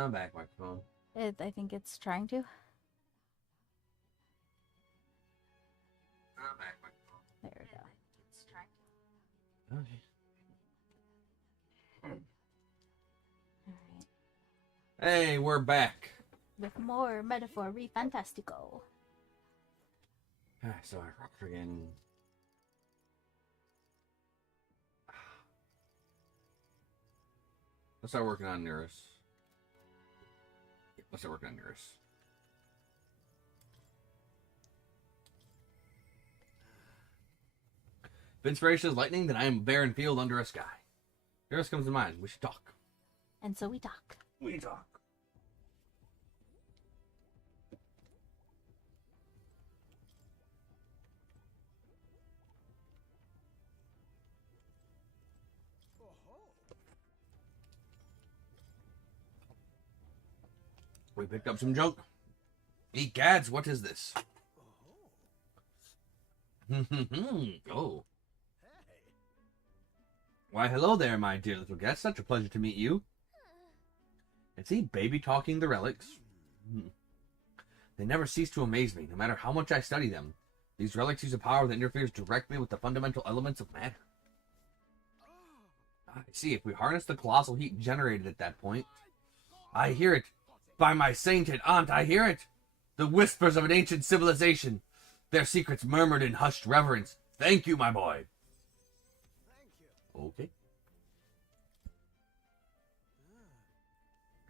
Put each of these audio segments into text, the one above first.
I'm back, microphone. I think it's trying to. I'm back, microphone. There we go. Okay. Alright. Hey, we're back. With more metaphor Refantastico. So I friggin'. Let's start working on Neurus. Let's start working on Neurus. If inspiration is lightning, then I am a barren field under a sky. Neurus comes to mind. We should talk. And so we talk. We talk. We picked up some junk. Egads, what is this? Oh. Why, hello there, my dear little guest. Such a pleasure to meet you. Is he baby-talking the relics? They never cease to amaze me, no matter how much I study them. These relics use a power that interferes directly with the fundamental elements of matter. I see, if we harness the colossal heat generated at that point... I hear it. By my sainted aunt, I hear it. The whispers of an ancient civilization. Their secrets murmured in hushed reverence. Thank you, my boy. Okay.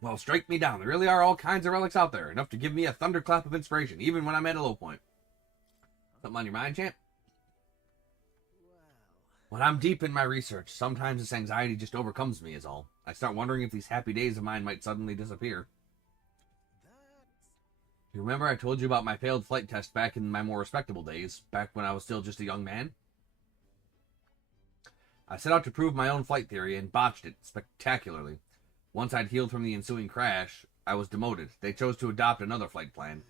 Well, strike me down. There really are all kinds of relics out there. Enough to give me a thunderclap of inspiration, even when I'm at a low point. Something on your mind, champ? When I'm deep in my research, sometimes this anxiety just overcomes me is all. I start wondering if these happy days of mine might suddenly disappear. You remember I told you about my failed flight test back in my more respectable days, back when I was still just a young man? I set out to prove my own flight theory and botched it spectacularly. Once I'd healed from the ensuing crash, I was demoted. They chose to adopt another flight plan.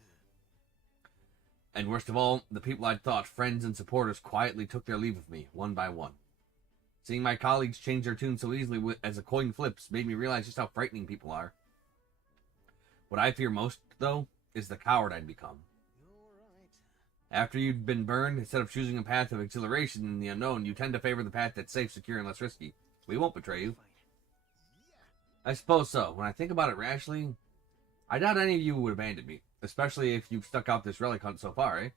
And worst of all, the people I'd thought friends and supporters quietly took their leave of me, one by one. Seeing my colleagues change their tune so easily as a coin flips made me realize just how frightening people are. What I fear most, though, is the coward I'd become. After you've been burned, instead of choosing a path of exhilaration in the unknown, you tend to favor the path that's safe, secure, and less risky. We won't betray you. I suppose so. When I think about it rationally, I doubt any of you would abandon me, especially if you've stuck out this relic hunt so far, eh?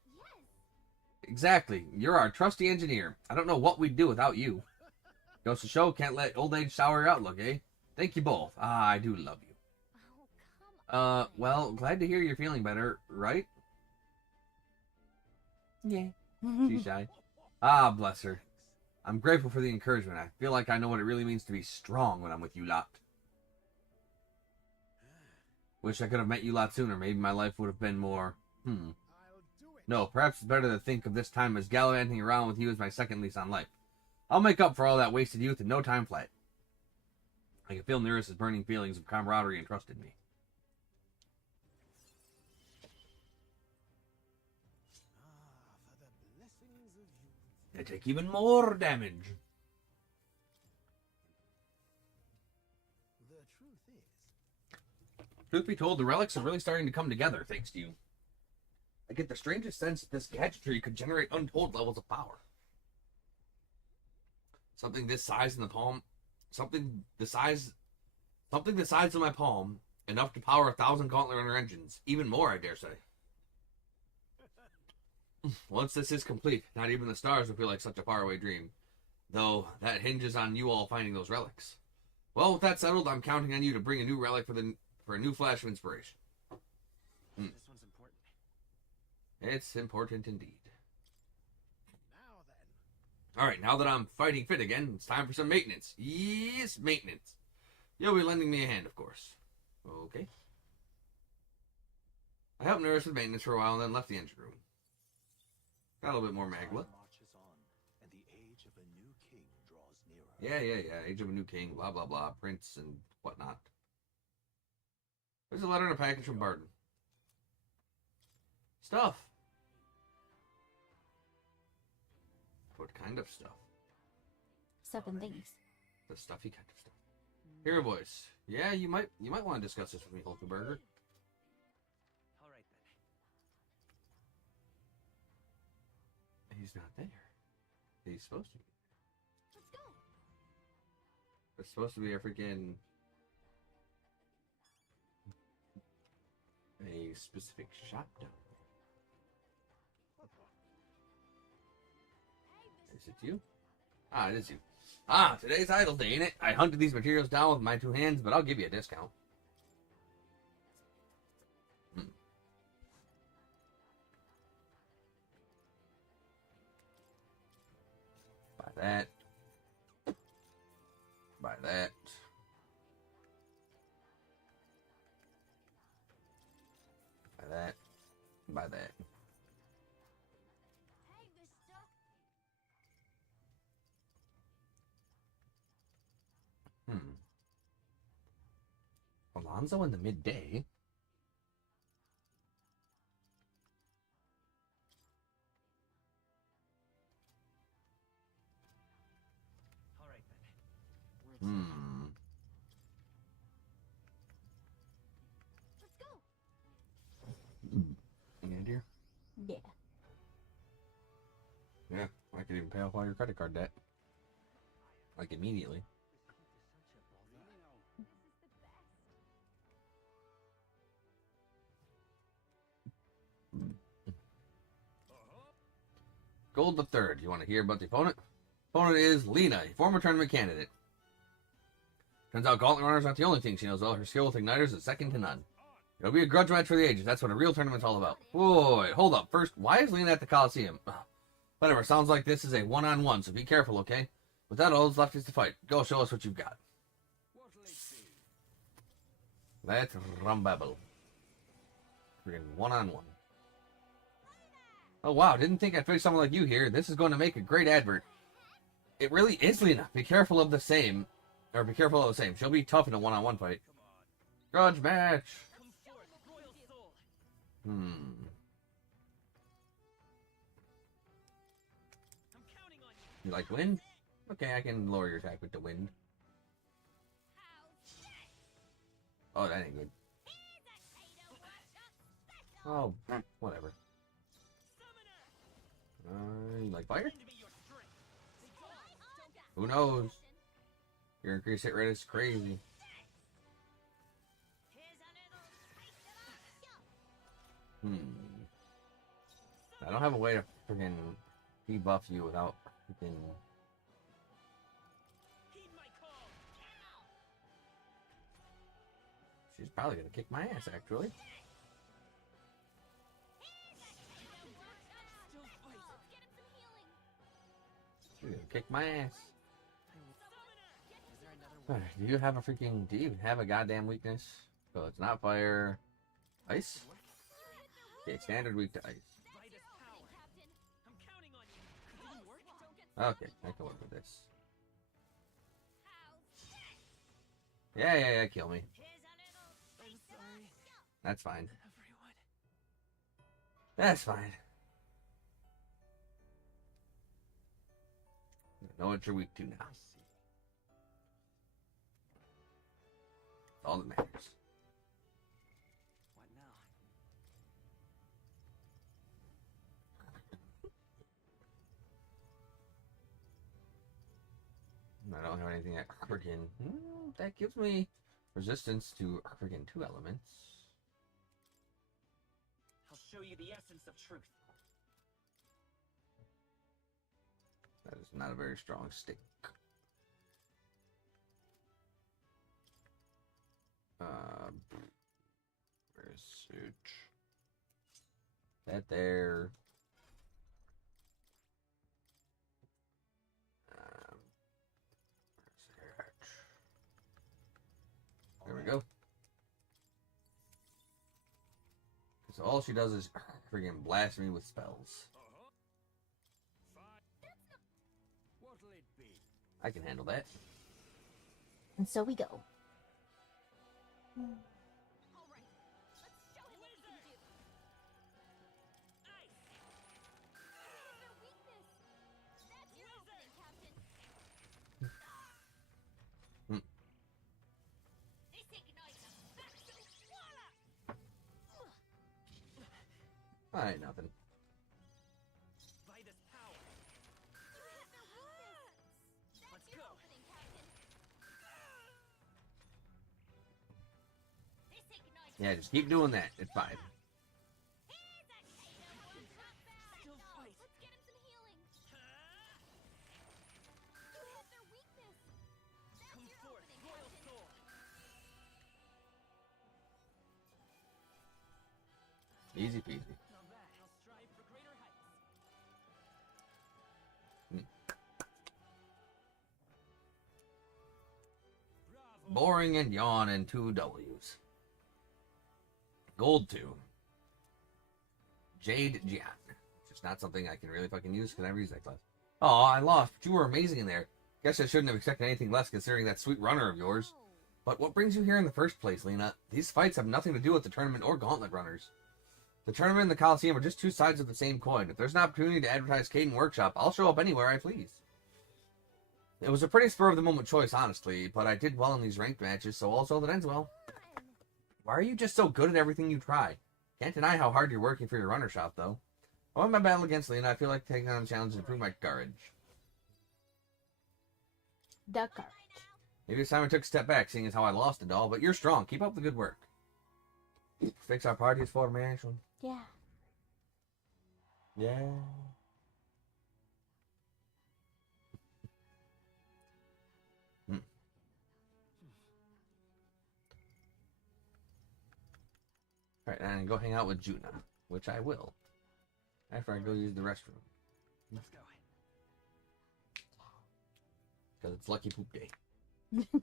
Exactly. You're our trusty engineer. I don't know what we'd do without you. Goes to show, can't let old age sour your outlook, eh? Thank you both. Ah, I do love you. Well, glad to hear you're feeling better, right? Yeah. She's shy. Ah, bless her. I'm grateful for the encouragement. I feel like I know what it really means to be strong when I'm with you lot. Wish I could have met you a lot sooner. Maybe my life would have been more... No, perhaps it's better to think of this time as gallivanting around with you as my second lease on life. I'll make up for all that wasted youth in no time flat. I can feel Neurus' burning feelings of camaraderie and trust in me. They take even more damage. Truth be told, the relics are really starting to come together, thanks to you. I get the strangest sense that this gadgetry could generate untold levels of power. Something this size in the palm, something the size of my palm, enough to power 1,000 Gauntlet Runner engines. Even more, I dare say. Once this is complete, not even the stars will feel like such a faraway dream. Though, that hinges on you all finding those relics. Well, with that settled, I'm counting on you to bring a new relic for a new flash of inspiration. This one's important. It's important indeed. Now then. Alright, now that I'm fighting fit again, it's time for some maintenance. Yes, maintenance. You'll be lending me a hand, of course. Okay. I helped Neurus with maintenance for a while and then left the engine room. Got a little bit more magma. Marches on, and the age of a new king draws nearer. Yeah. Age of a new king, blah, blah, blah. Prince and whatnot. There's a letter and a package from Barton. Stuff. What kind of stuff? 7 things. The stuffy kind of stuff. Hero voice. Yeah, you might want to discuss this with me, Hulkenberger. All right then. He's not there. He's supposed to be. Let's go. It's supposed to be a freaking a specific shop down there. Is it you? Ah, it is you. Ah, today's idle day, ain't it? I hunted these materials down with my 2 hands, but I'll give you a discount. Buy that. Buy that. Buy that. Buy that. Hey, mister. Alonzo in the midday? All right then. Let's go. You get here? Yeah. Yeah, I could even pay off all your credit card debt. Like immediately. Gold the third. You want to hear about the opponent? Opponent is Lena, a former tournament candidate. Turns out Gauntlet Runner's not the only thing she knows well. Her skill with igniters is second to none. It'll be a grudge match for the ages. That's what a real tournament's all about. Whoa, wait, hold up. First, why is Lena at the Coliseum? Ugh. Whatever, sounds like this is a one-on-one, so be careful, okay? With that, all that's left is to fight. Go show us what you've got. Let's rumbabble. Freaking one-on-one. Oh wow, didn't think I'd face someone like you here. This is going to make a great advert. It really is, Lena. Be careful of the same. Or be careful of the same. She'll be tough in a one-on-one fight. Grudge match. You like wind? Okay, I can lower your attack with the wind. Oh, that ain't good. Oh, whatever. You like fire? Who knows? Your increased hit rate is crazy. I don't have a way to freaking debuff you without freaking. She's probably gonna kick my ass, actually. She's gonna kick my ass. Do you have a freaking? Do you even have a goddamn weakness? So it's not fire. Ice? Okay, standard weak to ice. Okay, I can work with this. Yeah, kill me. That's fine. That's fine. I know what you're weak to now. All that matters. What now? I don't have anything that freaking. That gives me resistance to freaking 2 elements. I'll show you the essence of truth. That is not a very strong stick. Research. That there. Research. There we go. So all she does is freaking blast me with spells. What'll it be? I can handle that. And so we go. Alright, nothing. By this power. Let's go. Yeah, just keep doing that. It's fine. Still fight. Let's get him some healing. You hit their weakness. That's Come your forth, opening, royal Captain. sword. Easy peasy. Now that I'll strive for greater heights. Bravo. Boring and yawn and 2 W's. Gold 2. Jade Jian. Just not something I can really fucking use because I never use that class. Oh, I lost, but you were amazing in there. Guess I shouldn't have expected anything less considering that sweet runner of yours. But what brings you here in the first place, Lena? These fights have nothing to do with the tournament or gauntlet runners. The tournament and the Coliseum are just 2 sides of the same coin. If there's an opportunity to advertise Caden Workshop, I'll show up anywhere I please. It was a pretty spur-of-the-moment choice, honestly, but I did well in these ranked matches, so also that ends well. Why are you just so good at everything you try? Can't deny how hard you're working for your runner shop, though. I won my battle against Lena. I feel like taking on a challenge to improve my courage. The courage. Maybe it's time I took a step back, seeing as how I lost it all, but you're strong. Keep up the good work. Fix our party's formation. Yeah. Yeah. Alright, and go hang out with Juna, which I will. After I go use the restroom. Let's go. Because it's Lucky Poop Day. Isn't that?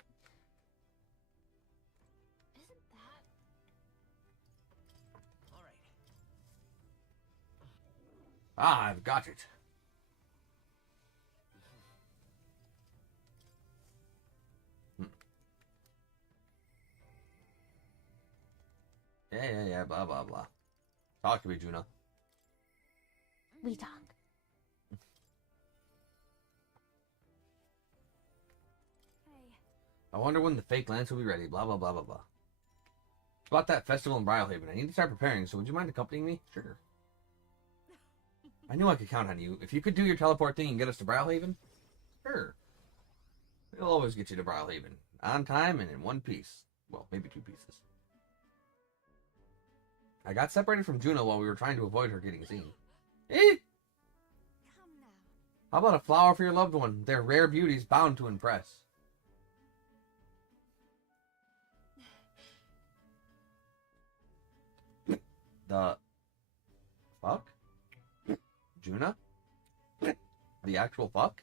All right. Ah, I've got it. Yeah, blah, blah, blah. Talk to me, Juna. We talk. Hey. I wonder when the fake lance will be ready, blah, blah, blah, blah, blah. About that festival in Brylehaven, I need to start preparing, so would you mind accompanying me? Sure. I knew I could count on you. If you could do your teleport thing and get us to Brylehaven? Sure. We'll always get you to Brylehaven. On time and in one piece. Well, maybe 2 pieces. I got separated from Juna while we were trying to avoid her getting seen. Eh? Come now. How about a flower for your loved one? They're rare beauties bound to impress. The fuck? Juna? The actual fuck?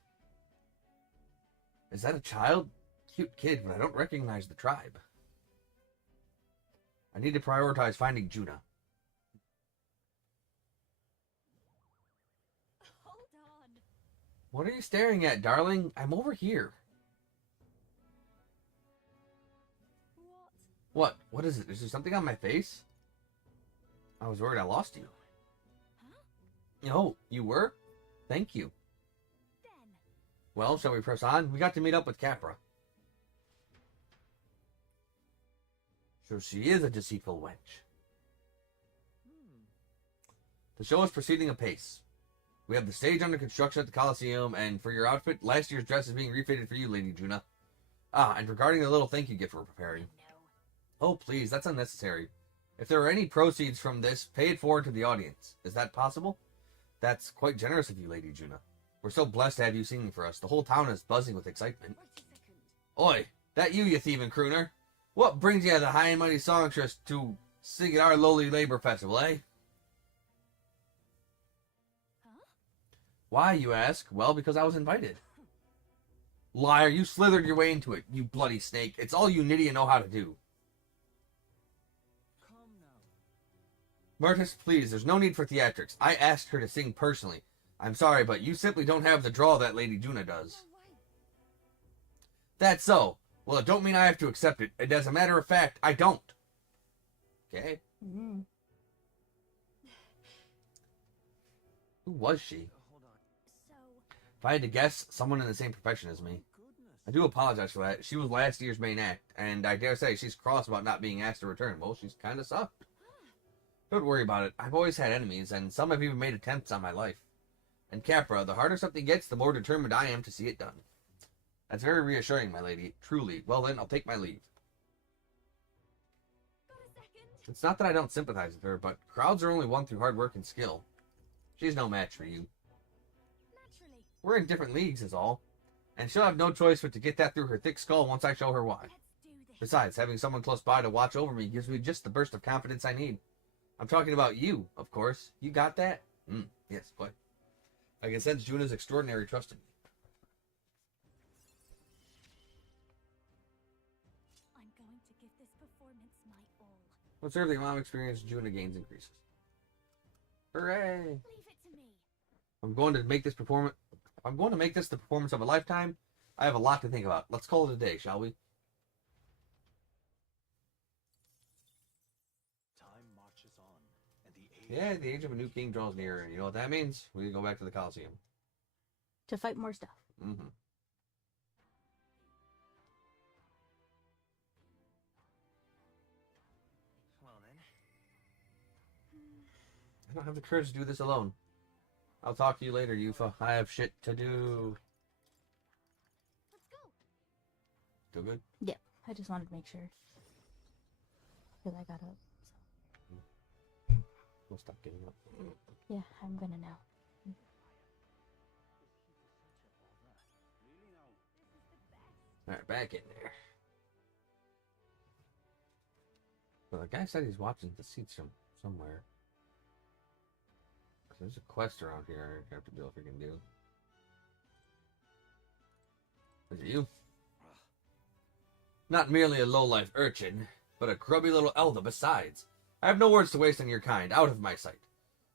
Is that a child? Cute kid, but I don't recognize the tribe. I need to prioritize finding Juna. Hold on. What are you staring at, darling? I'm over here. What? What is it? Is there something on my face? I was worried I lost you. Huh? Oh, you were? Thank you. Then. Well, shall we press on? We got to meet up with Capra. So she is a deceitful wench. The show is proceeding apace. We have the stage under construction at the Coliseum, and for your outfit, last year's dress is being refitted for you, Lady Juna. Ah, and regarding the little thank you gift we're preparing. No. Oh, please, that's unnecessary. If there are any proceeds from this, pay it forward to the audience. Is that possible? That's quite generous of you, Lady Juna. We're so blessed to have you singing for us. The whole town is buzzing with excitement. Wait a second. Oi, that you thieving crooner? What brings you the high and mighty songstress to sing at our lowly labor festival, eh? Huh? Why, you ask? Well, because I was invited. Liar, you slithered your way into it, you bloody snake. It's all you Nydia know how to do. Come now. Myrtis, please, there's no need for theatrics. I asked her to sing personally. I'm sorry, but you simply don't have the draw that Lady Juna does. You're right. That's so. Well, it don't mean I have to accept it. And as a matter of fact, I don't. Okay? Mm-hmm. Who was she? Hold on. So. If I had to guess, someone in the same profession as me. Goodness. I do apologize for that. She was last year's main act, and I dare say she's cross about not being asked to return. Well, she's kind of sucked. Don't worry about it. I've always had enemies, and some have even made attempts on my life. And Capra, the harder something gets, the more determined I am to see it done. That's very reassuring, my lady. Truly. Well then, I'll take my leave. Got a second? It's not that I don't sympathize with her, but crowds are only won through hard work and skill. She's no match for you. Naturally. We're in different leagues is all. And she'll have no choice but to get that through her thick skull once I show her why. Let's do this. Besides, having someone close by to watch over me gives me just the burst of confidence I need. I'm talking about you, of course. You got that? Yes, quite. I can sense Juna's extraordinary trust in me. I'm going to give this performance my all. What's everything mom experience, Juna gains increases. Hooray! Leave it to me. I'm going to make this the performance of a lifetime. I have a lot to think about. Let's call it a day, shall we? Time marches on, and Yeah, the age of a new king draws near, and you know what that means? We go back to the Colosseum. To fight more stuff. Mm-hmm. Well then. I don't have the courage to do this alone. I'll talk to you later, Yufa. I have shit to do. Let's go. Still good? Yeah, I just wanted to make sure. Because I got up. So. We'll stop getting up. Yeah, I'm gonna now. Alright, back in there. Well, the guy said he's watching the seats from somewhere. There's a quest around here I have to do if we can do. Is it you? Not merely a low-life urchin, but a grubby little elder besides. I have no words to waste on your kind. Out of my sight.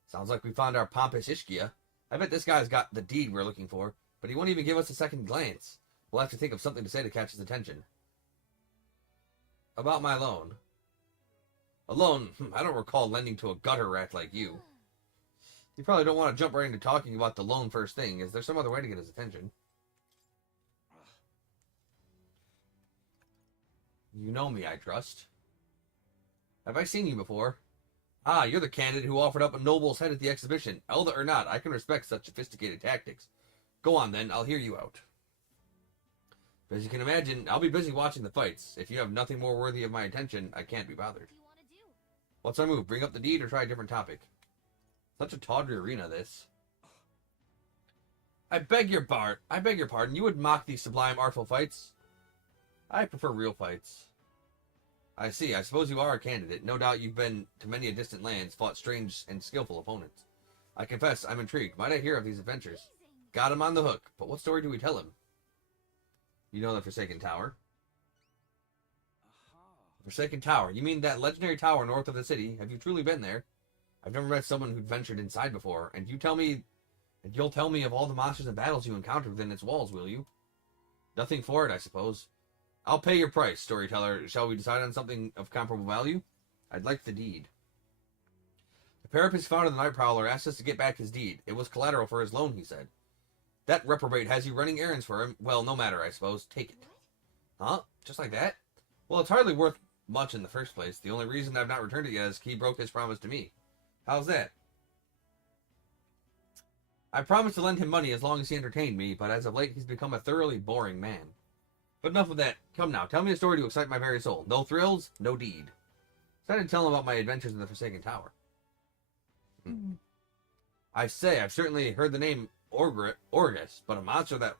Sounds like we found our pompous Ishkia. I bet this guy's got the deed we're looking for, but he won't even give us a second glance. We'll have to think of something to say to catch his attention. About my loan. A loan? I don't recall lending to a gutter rat like you. You probably don't want to jump right into talking about the loan first thing. Is there some other way to get his attention? You know me, I trust. Have I seen you before? Ah, you're the candidate who offered up a noble's head at the exhibition. Elder or not, I can respect such sophisticated tactics. Go on then, I'll hear you out. As you can imagine, I'll be busy watching the fights. If you have nothing more worthy of my attention, I can't be bothered. What do you want to do? What's our move? Bring up the deed or try a different topic? Such a tawdry arena, this. I beg your pardon. You would mock these sublime, artful fights? I prefer real fights. I see. I suppose you are a candidate. No doubt you've been to many a distant lands, fought strange and skillful opponents. I confess, I'm intrigued. Might I hear of these adventures? Amazing. Got him on the hook. But what story do we tell him? You know the Forsaken Tower? Forsaken Tower. You mean that legendary tower north of the city? Have you truly been there? I've never met someone who'd ventured inside before, and you'll tell me of all the monsters and battles you encountered within its walls, will you? Nothing for it, I suppose. I'll pay your price, storyteller. Shall we decide on something of comparable value? I'd like the deed. The parapet's founder of the Night Prowler asked us to get back his deed. It was collateral for his loan, he said. That reprobate has you running errands for him. Well, no matter, I suppose. Take it. Huh? Just like that? Well, it's hardly worth much in the first place. The only reason I've not returned it yet is he broke his promise to me. How's that? I promised to lend him money as long as he entertained me, but as of late he's become a thoroughly boring man. But enough of that. Come now, tell me a story to excite my very soul. No thrills, no deed. So I didn't tell him about my adventures in the Forsaken Tower. I say, I've certainly heard the name Orgus, but a monster that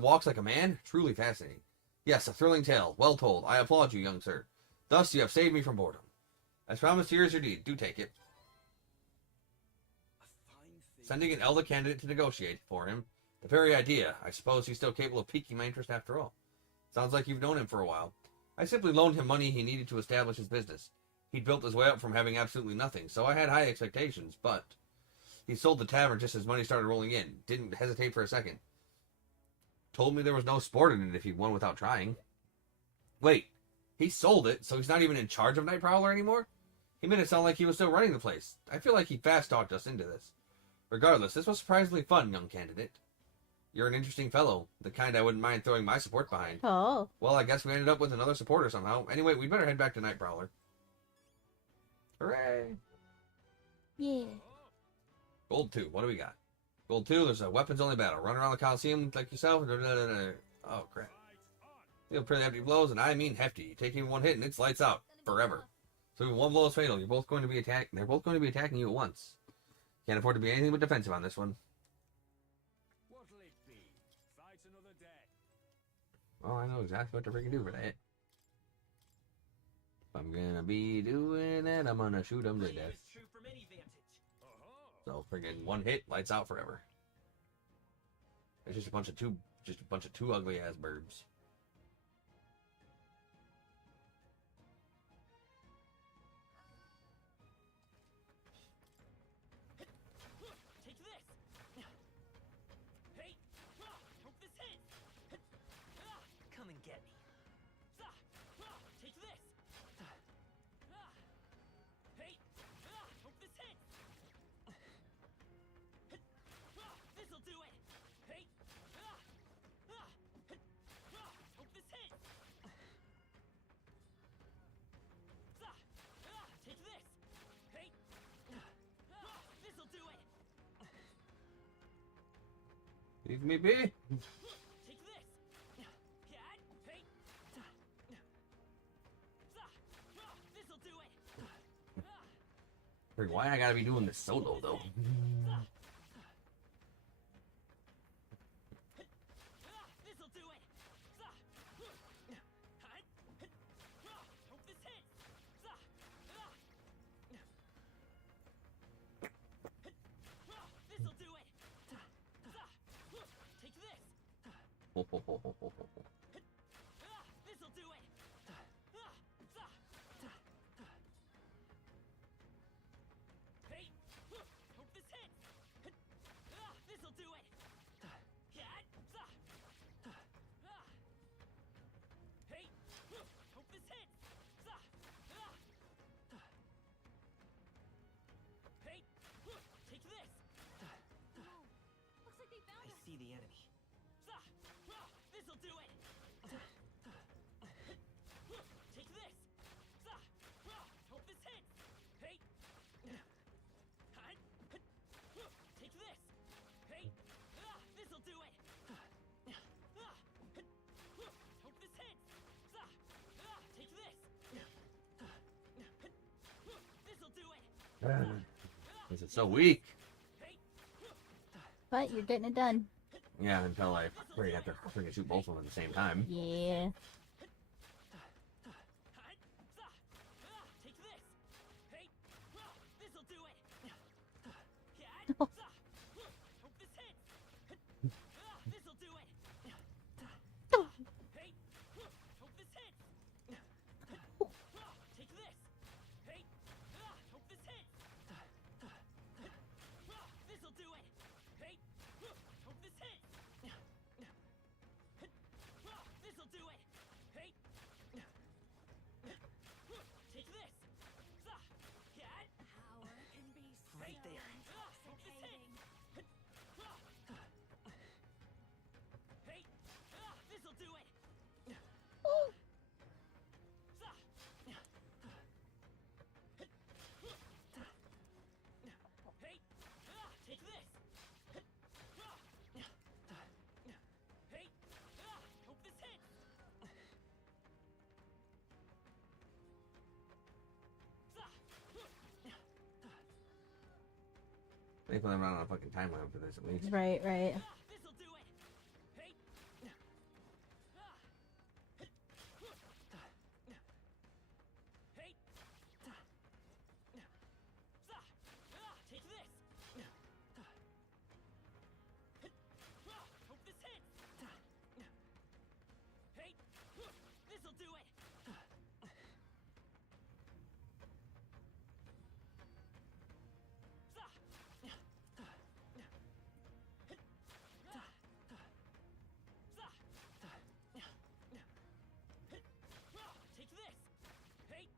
walks like a man? Truly fascinating. Yes, a thrilling tale. Well told. I applaud you, young sir. Thus you have saved me from boredom. As promised, here is your deed. Do take it. Sending an elder candidate to negotiate for him. The very idea. I suppose he's still capable of piquing my interest after all. Sounds like you've known him for a while. I simply loaned him money he needed to establish his business. He'd built his way up from having absolutely nothing, so I had high expectations, but he sold the tavern just as money started rolling in. Didn't hesitate for a second. Told me there was no sport in it if he won without trying. Wait, he sold it, so he's not even in charge of Night Prowler anymore? He made it sound like he was still running the place. I feel like he fast-talked us into this. Regardless, this was surprisingly fun, young candidate. You're an interesting fellow, the kind I wouldn't mind throwing my support behind. Oh. Well, I guess we ended up with another supporter somehow. Anyway, we'd better head back to Night Prowler. Hooray! Yeah. Gold 2. What do we got? Gold 2. There's a weapons only battle. Run around the Coliseum like yourself. Oh crap! Deal pretty hefty blows, and I mean hefty. You take even one hit, and it's lights out forever. So even one blow is fatal. You're both going to be attacked. They're both going to be attacking you at once. Can't afford to be anything but defensive on this one. What'll it be? Fight another day. Oh, I know exactly what to freaking do for that. If I'm gonna be doing that, I'm gonna shoot them to death. True from any vantage. So freaking one hit, lights out forever. It's just a bunch of two ugly ass burbs. Take this. Hey, hope this hits. Come and get me. Take this. Hey, hope this hits. This'll do it. Hey, hope this hits. Take this. Hey, this'll do it. Leave me be. Take this. Cat. Hey. This'll do it. Freak, why I gotta be doing this solo though? This'll do it. Hope this hits. This'll do it. Take this. This'll do it. Hey, hope this hits. This'll do it. Cat. Hey, hope this hits. Hey, take this. Looks like they found I her. see the enemy. This'll do it. Take this. Hope this hits. Hey. Take this. Hey. This'll do it. Hope this hits. Take this. This'll do it. This is so weak. But you're getting it done. Yeah, until I freaking have to freaking shoot both of them at the same time. Yeah. Take this. Hey. This'll do it. Cat. Oh. Hope this hits. This'll do it. Hey. Hope this hits. Take this. Hey. Hope this hits. This'll do it. Hey. Hope this hits. This'll do it. Hey. Take this. Cat. Power can be Right so there. intoxicating. Hey. This'll do it. Oh. Hey. Take this. Hey. Hope this hits. Thankfully, I'm not on a fucking timeline for this at least. Right, right. This'll do it. Hey. Hey. Take this. Hope this hits. Hey. This'll do it. Take this. Hey.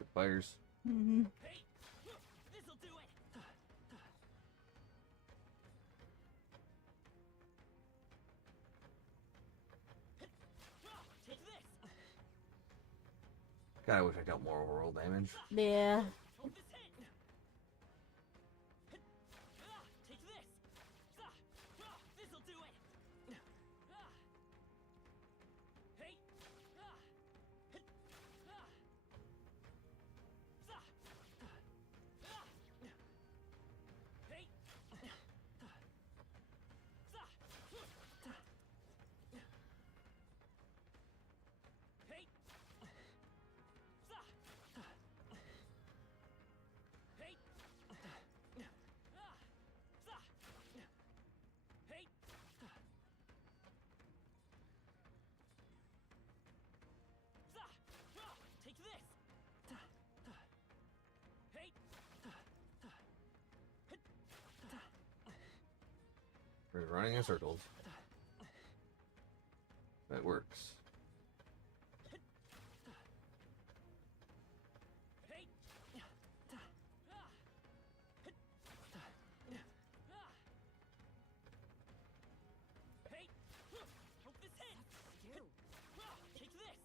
It fires. Mm-hmm. Hey. This'll do it. God, I wish I dealt more overall damage. Yeah. Hope this hits. Take this. This'll do it. Hey. Hey. Hey. Hey. Hey. Take this. Hey. We're running in circles. That works. Hey. Hey. Hope this hits. Take this.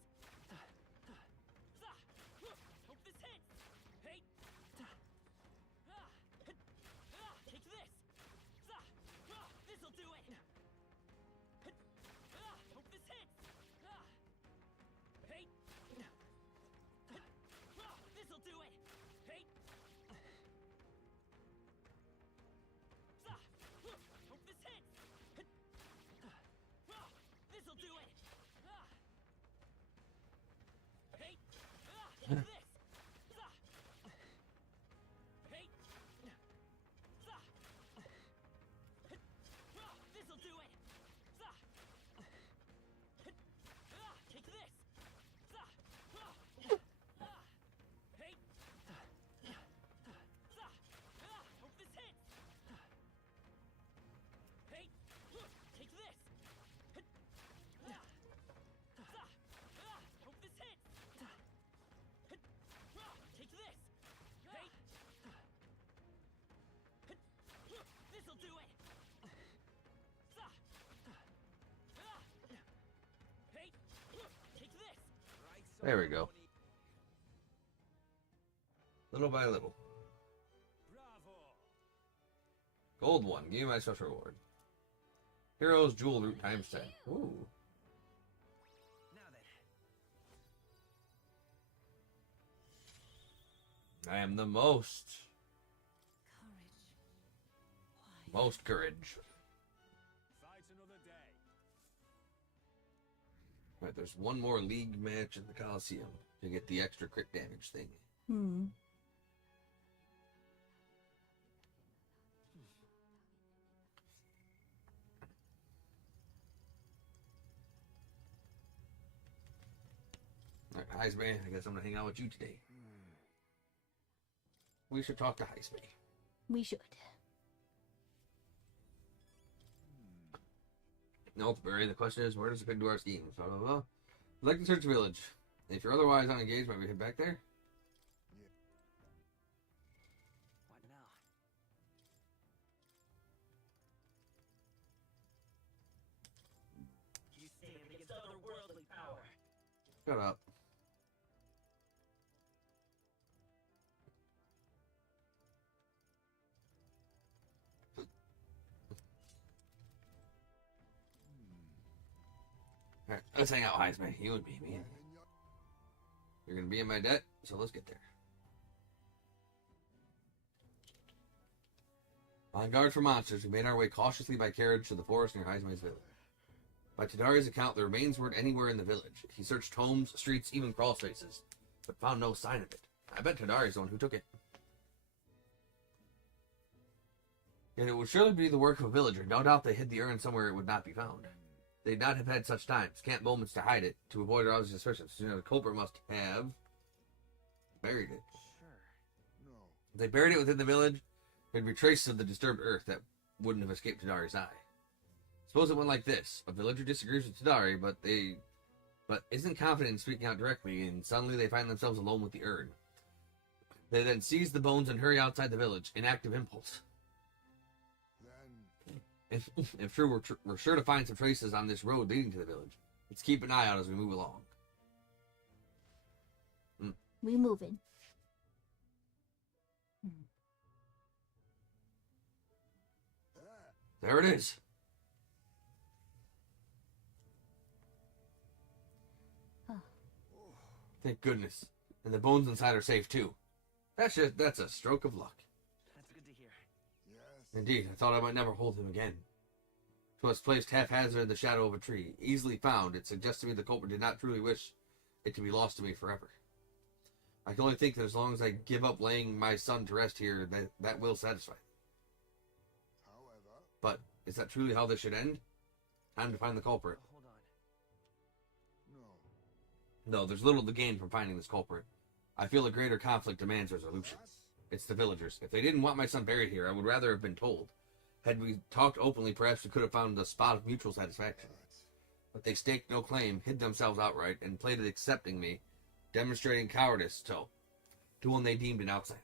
Hope this hits. Hey. Take this. This'll do it. Hope this hits. Hey. This'll do it. Hey. Hope this hits. This'll do it. Hey. Take this. Hey. This'll do it. Take this. Hey. Hope this hits. Hey. Take this. Hope this hits. Take this. Hey. This'll do it. Hey. Take this. There we go. Little by little. Bravo! Gold 1. Give me my special reward. Heroes Jewel Root times 10. Ooh. Now then. I am the most. Courage. Most courage. Fight another day. Right, there's one more league match in the Coliseum to get the extra crit damage thing. Hmm. Alright, Heisman, I guess I'm gonna hang out with you today. We should talk to Heisman. We should. Northbury, the question is, where does the pig do our schemes? Blah, blah, blah. I'd like to search the village. If you're otherwise unengaged, might we head back there? What now? You stand against otherworldly power. Shut up. Alright, let's hang out, Heisman. You and me, man. You're gonna be in my debt, so let's get there. On guard for monsters, we made our way cautiously by carriage to the forest near Heisman's village. By Tadari's account, the remains weren't anywhere in the village. He searched homes, streets, even crawl spaces, but found no sign of it. I bet Tadari's the one who took it. Yet it would surely be the work of a villager. No doubt they hid the urn somewhere it would not be found. They'd not have had such times, scant moments to hide it, to avoid arousing suspicion. So, the culprit must have buried it. No. If they buried it within the village, there'd be traces of the disturbed earth that wouldn't have escaped Tadari's eye. Suppose it went like this. A villager disagrees with Tadari, but isn't confident in speaking out directly, and suddenly they find themselves alone with the urn. They then seize the bones and hurry outside the village, in active impulse. Then If true, we're sure to find some traces on this road leading to the village. Let's keep an eye out as we move along. We moving. There it is. Huh. Thank goodness. And the bones inside are safe too. That's a stroke of luck. That's good to hear. Indeed, I thought I might never hold him again. It was placed haphazard in the shadow of a tree, easily found. It suggests to me the culprit did not truly wish it to be lost to me forever. I can only think that as long as I give up laying my son to rest here, that will satisfy me. But is that truly how this should end? Time to find the culprit. Hold on. No, there's little to gain from finding this culprit. I feel a greater conflict demands resolution. It's the villagers. If they didn't want my son buried here, I would rather have been told. Had we talked openly, perhaps we could have found a spot of mutual satisfaction. But they staked no claim, hid themselves outright, and played at accepting me, demonstrating cowardice to one they deemed an outsider.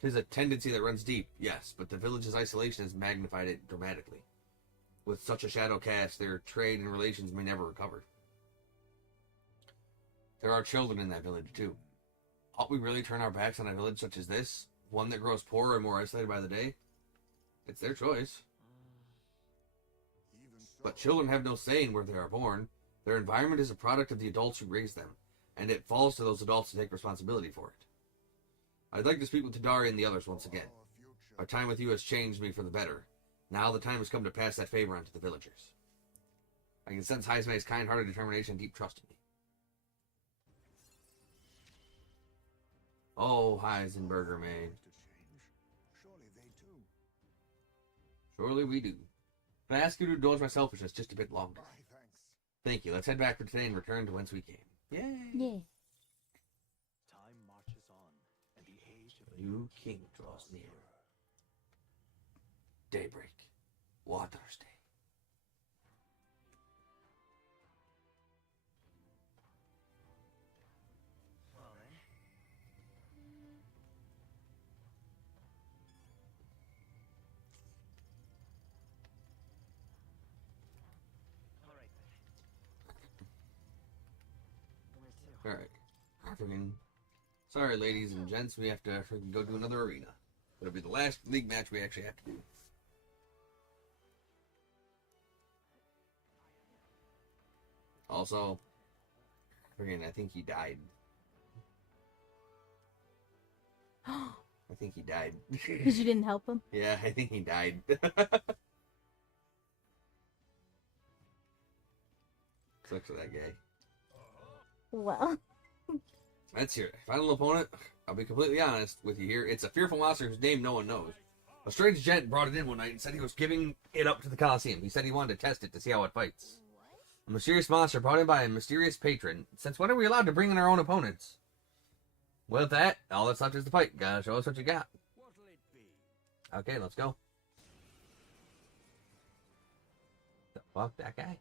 'Tis a tendency that runs deep, yes, but the village's isolation has magnified it dramatically. With such a shadow cast, their trade and relations may never recover. There are children in that village, too. Ought we really turn our backs on a village such as this? One that grows poorer and more isolated by the day? It's their choice. But children have no say in where they are born. Their environment is a product of the adults who raise them, and it falls to those adults to take responsibility for it. I'd like to speak with Tadari and the others once again. Our time with you has changed me for the better. Now the time has come to pass that favor on to the villagers. I can sense Heismay's kind-hearted determination and deep trust in me. Oh, Heisenberger, man. Surely we do. Can I ask you to indulge my selfishness just a bit longer? Thank you. Let's head back for today and return to whence we came. Yay! Yeah. Time marches on, and the age of a New king draws near. Daybreak. Water's Day. Well then. All right then. Where to? Alright. Freaking. Sorry, ladies and gents, we have to freaking go do another arena. It'll be the last league match we actually have to do. Also, freaking, I think he died. I think he died. Because you didn't help him? Yeah, I think he died. Sucks for that guy. Well. Let's hear it. Final opponent, I'll be completely honest with you here. It's a fearful monster whose name no one knows. A strange gent brought it in one night and said he was giving it up to the Colosseum. He said he wanted to test it to see how it fights. A mysterious monster brought in by a mysterious patron. Since when are we allowed to bring in our own opponents? With that, all that's left is the fight. Gotta show us what you got. What'll it be? Okay, let's go. The fuck, that guy?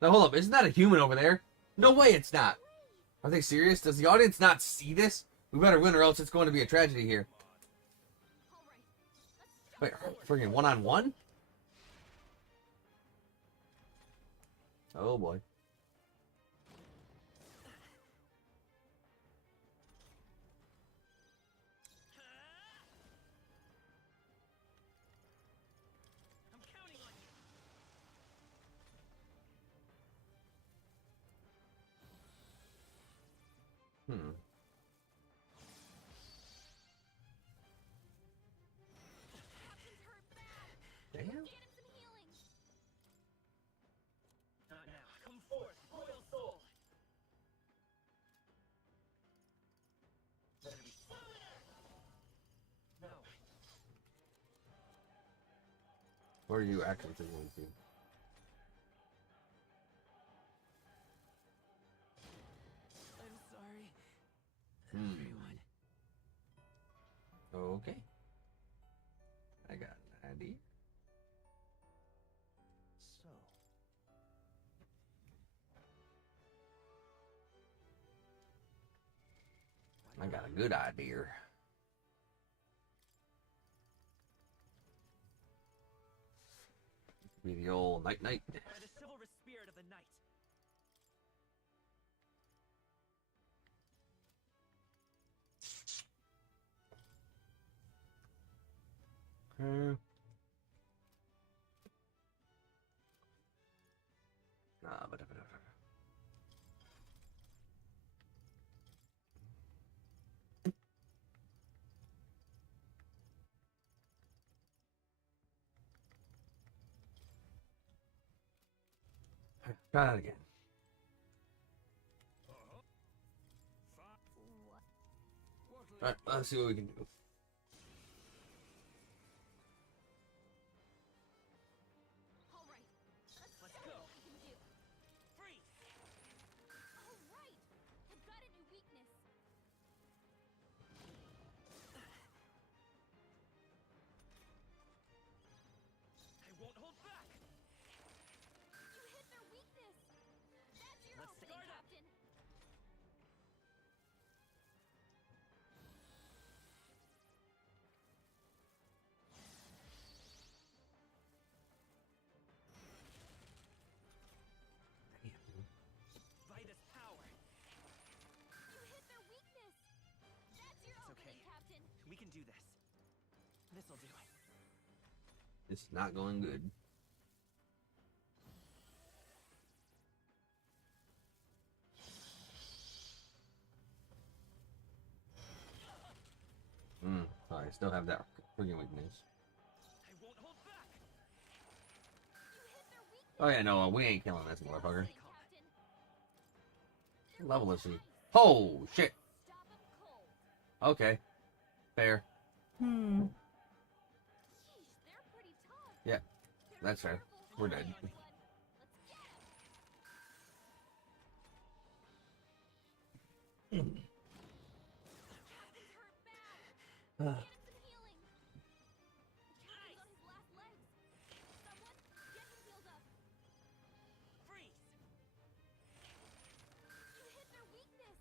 Now, hold up. Isn't that a human over there? No way it's not. Are they serious? Does the audience not see this? We better win or else it's going to be a tragedy here. Wait, freaking one-on-one? Oh, boy. I'm counting on you. Hmm. Damn. Get him some healing. Not now. Come forth, royal soul. Better be no. What are you actually thinking to? I'm sorry. Hmm. Everyone. Okay. I got an idea. So, I got a good idea. Be the old night-night. By the chivalrous spirit of the night. Uh, ah, but. Try that again. Alright, let's see what we can do. All right. Let's go. What we can do. Freeze. All right. I've got a new weakness. I won't hold back. You hit their weakness. That's your Let's opening, start up. Captain. Vitus power. You hit their weakness. That's your It's opening, okay. Captain. We can do this. This'll do it. It's not going good. Sorry, I still have that freaking weakness. I won't hold back. You hit their weakness. Oh yeah, no, we ain't killing this motherfucker. Captain. They're Level is really he? nice. Oh shit. Stop 'em cold. Okay, fair. Hmm. Yeesh, they're pretty tough. Yeah, They're that's fair. terrible. We're Hey, dead. everyone. Let's get 'em. Captain's hurt bad. Get him some healing. The captain's on his last legs. Someone get him healed up. Freeze. You hit their weakness.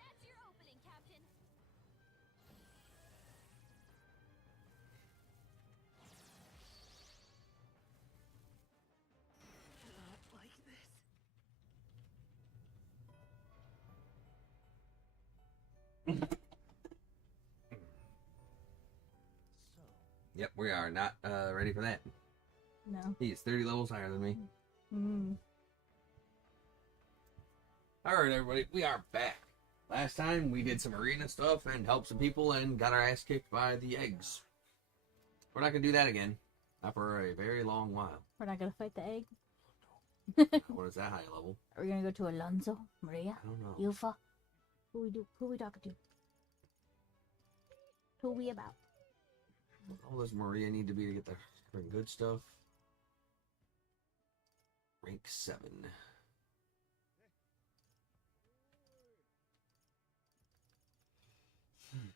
That's your opening, Captain. Not like this. So, Yep, we are not ready for that. No. He's 30 levels higher than me. Hmm. Alright, everybody, we are back. Last time we did some arena stuff and helped some people and got our ass kicked by the eggs. We're not gonna do that again. Not for a very long while. We're not gonna fight the egg. What is that high level? Are we gonna go to Alonso, Maria, I don't know. Yufa? Who we talking to? Who we about? All does Maria need to be to get the freaking good stuff? Rank 7. Hmm.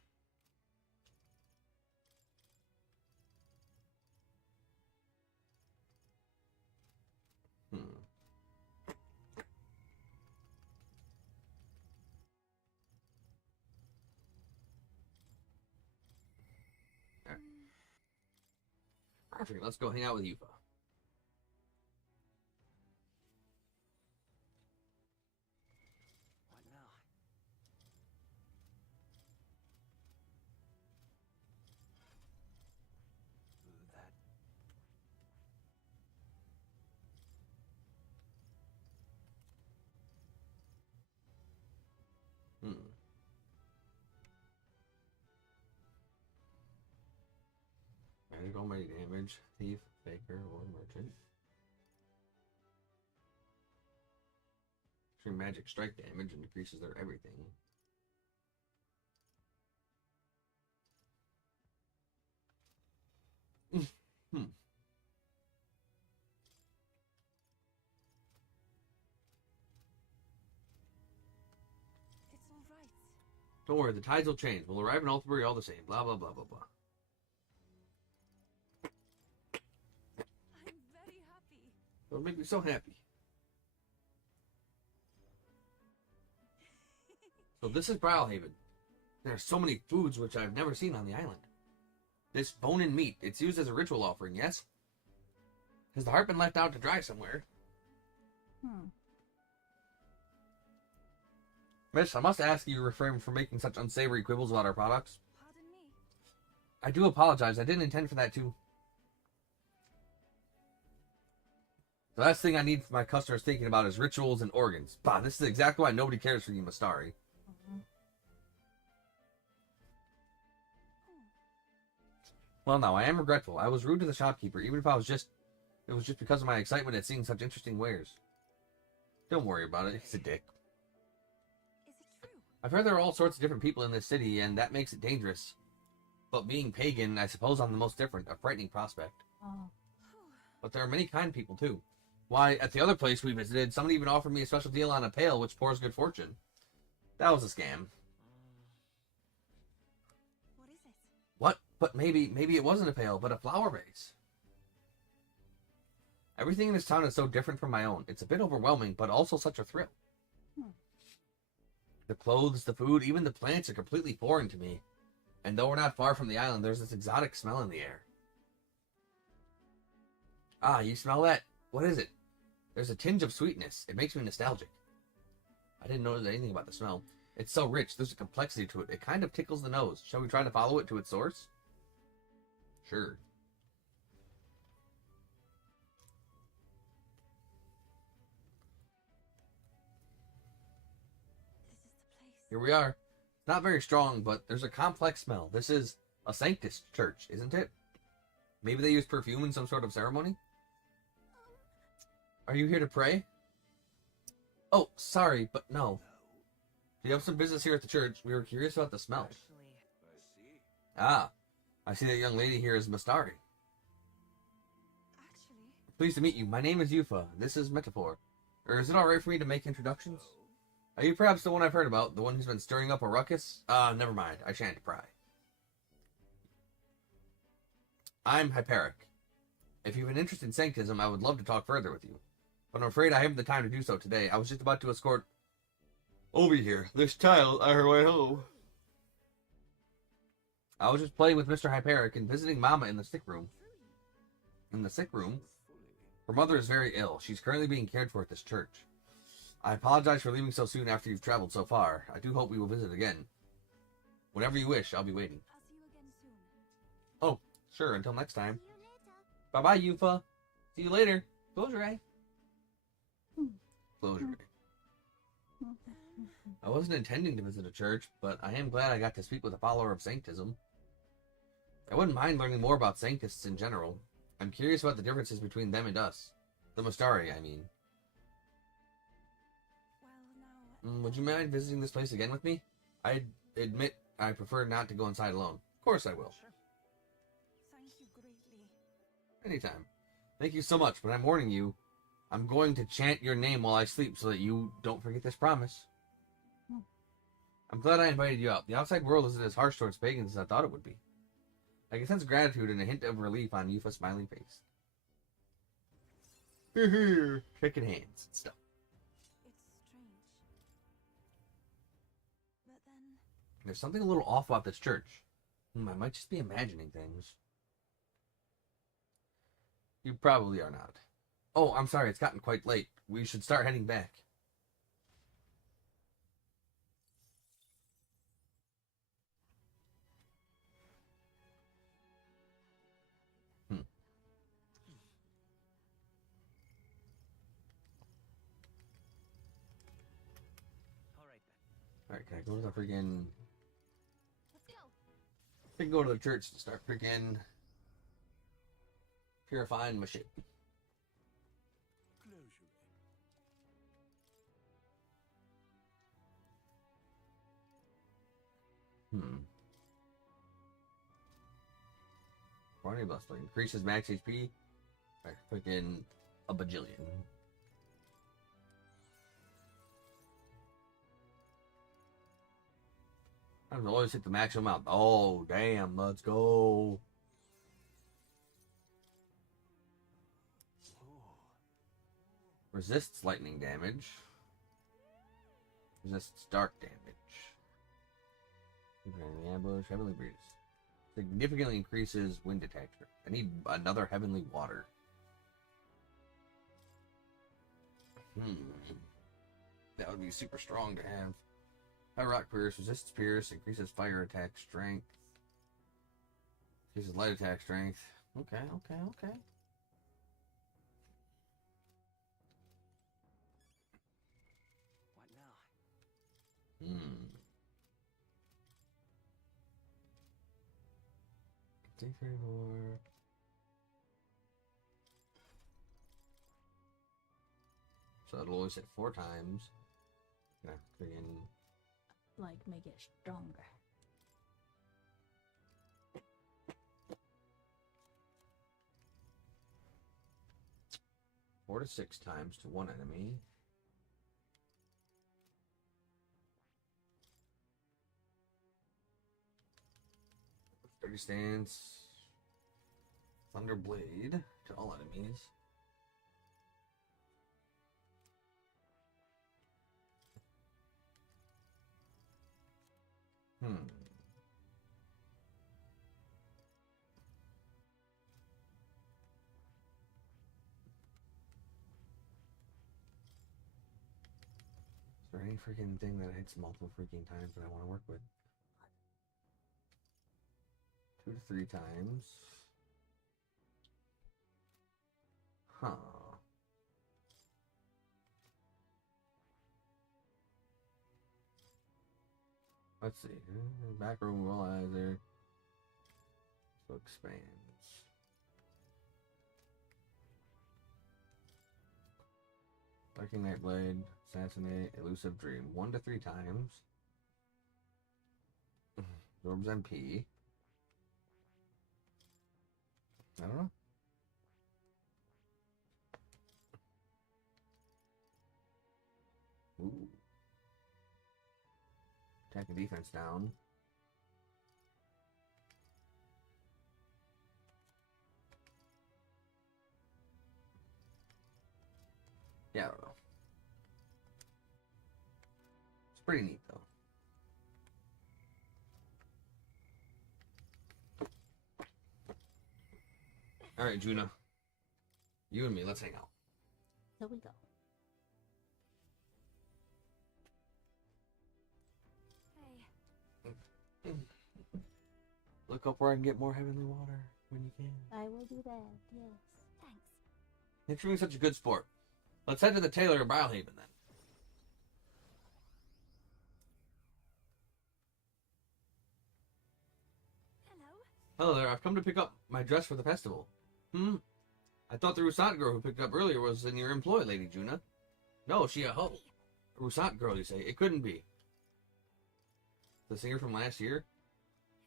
Alright. Perfect. Let's go hang out with Yufa. What now? that Hmm. Manage all my damage. Thief, faker, or merchant. Extreme magic strike damage and decreases their everything. Hmm. It's all right. Don't worry, the tides will change. We'll arrive in Altabury all the same. Blah, blah, blah, blah, blah. I'm very happy. It'll make me so happy. So this is Browhaven. There are so many foods which I've never seen on the island. This bone and meat, it's used as a ritual offering, yes? Has the heart been left out to dry somewhere? Hmm. Miss, I must ask you to refrain from making such unsavory quibbles about our products. Pardon me. I'm very happy. What can I do for you? Well, it makes me so happy. So this is Browhaven. There are so many foods which I've never seen on the island. This bone and meat, it's used as a ritual offering, yes? Has the heart been left out to dry somewhere? Hmm. I do apologize. I didn't intend for that to. The last thing I need for my customers thinking about is rituals and organs. Bah, this is exactly why nobody cares for you, Mastari. Well, now, I am regretful. I was rude to the shopkeeper, even if it was just because of my excitement at seeing such interesting wares. Don't worry about it. He's a dick. Is it true? I've heard there are all sorts of different people in this city, and that makes it dangerous. But being pagan, I suppose I'm the most different, a frightening prospect. Oh. But there are many kind people, too. Why, at the other place we visited, somebody even offered me a special deal on a pail which pours good fortune. That was a scam. What is it? What? But maybe it wasn't a pail, but a flower vase. Everything in this town is so different from my own. It's a bit overwhelming, but also such a thrill. The clothes, the food, even the plants are completely foreign to me. And though we're not far from the island, there's this exotic smell in the air. Ah, you smell that? What is it? There's a tinge of sweetness. It makes me nostalgic. I didn't notice anything about the smell. It's so rich. There's a complexity to it. It kind of tickles the nose. Shall we try to follow it to its source? Sure. This is the place. Here we are. Not very strong, but there's a complex smell. This is a Sanctus church, isn't it? Maybe they use perfume in some sort of ceremony? Are you here to pray? Oh, sorry, but no. Do you have some business here at the church? We were curious about the smell. I see. Ah, I see that young lady here is Mastari. Actually, Pleased to meet you. My name is Yufa. This is Metaphor. Or is it alright for me to make introductions? Are you perhaps the one I've heard about? The one who's been stirring up a ruckus? Never mind. I shan't pry. I'm Hyperic. If you've an interest in Sanctism, I would love to talk further with you. But I'm afraid I haven't the time to do so today. I was just about to escort over here this child on her way home. I was just playing with Mr. Hyperic and visiting Mama in the sick room. In the sick room? Her mother is very ill. She's currently being cared for at this church. I apologize for leaving so soon after you've traveled so far. I do hope we will visit again. Whenever you wish, I'll be waiting. I'll see you again soon. Oh, sure, until next time. See you later. Bye-bye, Yufa. See you later. Close your eye. Close your eye. I wasn't intending to visit a church, but I am glad I got to speak with a follower of Sanctism. I wouldn't mind learning more about Sanctists in general. I'm curious about the differences between them and us. The Mastari, I mean. Well, now. Would you mind visiting this place again with me? I admit I prefer not to go inside alone. Of course I will. Thank you greatly. Anytime. Thank you so much, but I'm warning you, I'm going to chant your name while I sleep so that you don't forget this promise. I'm glad I invited you out. The outside world isn't as harsh towards pagans as I thought it would be. I can sense gratitude and a hint of relief on Yufa's smiling face. Shaking hands and stuff. It's strange. But then. There's something a little off about this church. I might just be imagining things. You probably are not. Oh, I'm sorry, it's gotten quite late. We should start heading back. Alright, can I go to the freaking... Let's go. I can go to the church to start freaking... purifying my shit. Barney Buster increases max HP by freaking a bajillion. I've always hit the maximum out. Oh, damn, let's go. Resists lightning damage. Resists dark damage. Ambush, heavenly breeze. Significantly increases wind attack. I need another heavenly water. That would be super strong to have. High rock pierce, resists pierce, increases fire attack strength. Increases light attack strength. Okay. What now? Take 34. So it'll always hit 4 times. Yeah, friggin'. Like, make it stronger. Four to 6 times to one enemy. Sturdy stance. Thunder blade to all enemies. Is there any freaking thing that hits multiple freaking times that I want to work with? 2 to 3 times. Huh. Let's see. Back row mobilizer. So expands. Darking Night Blade, Assassinate, Elusive Dream. 1 to 3 times. Absorbs MP. I don't know. Ooh. Attack and defense down. Yeah, I don't know. It's pretty neat, though. Alright, Juna. You and me, let's hang out. Here we go. Hey, Look up where I can get more heavenly water when you can. I will do that, yes. thanks. Thanks for being such a good sport. Let's head to the tailor in Brylehaven then. Hello. Hello there, I've come to pick up my dress for the festival. I thought the Rusant girl who picked up earlier was in your employ, Lady Juna. No, she a hoe. A Rusant girl, you say? It couldn't be. The singer from last year?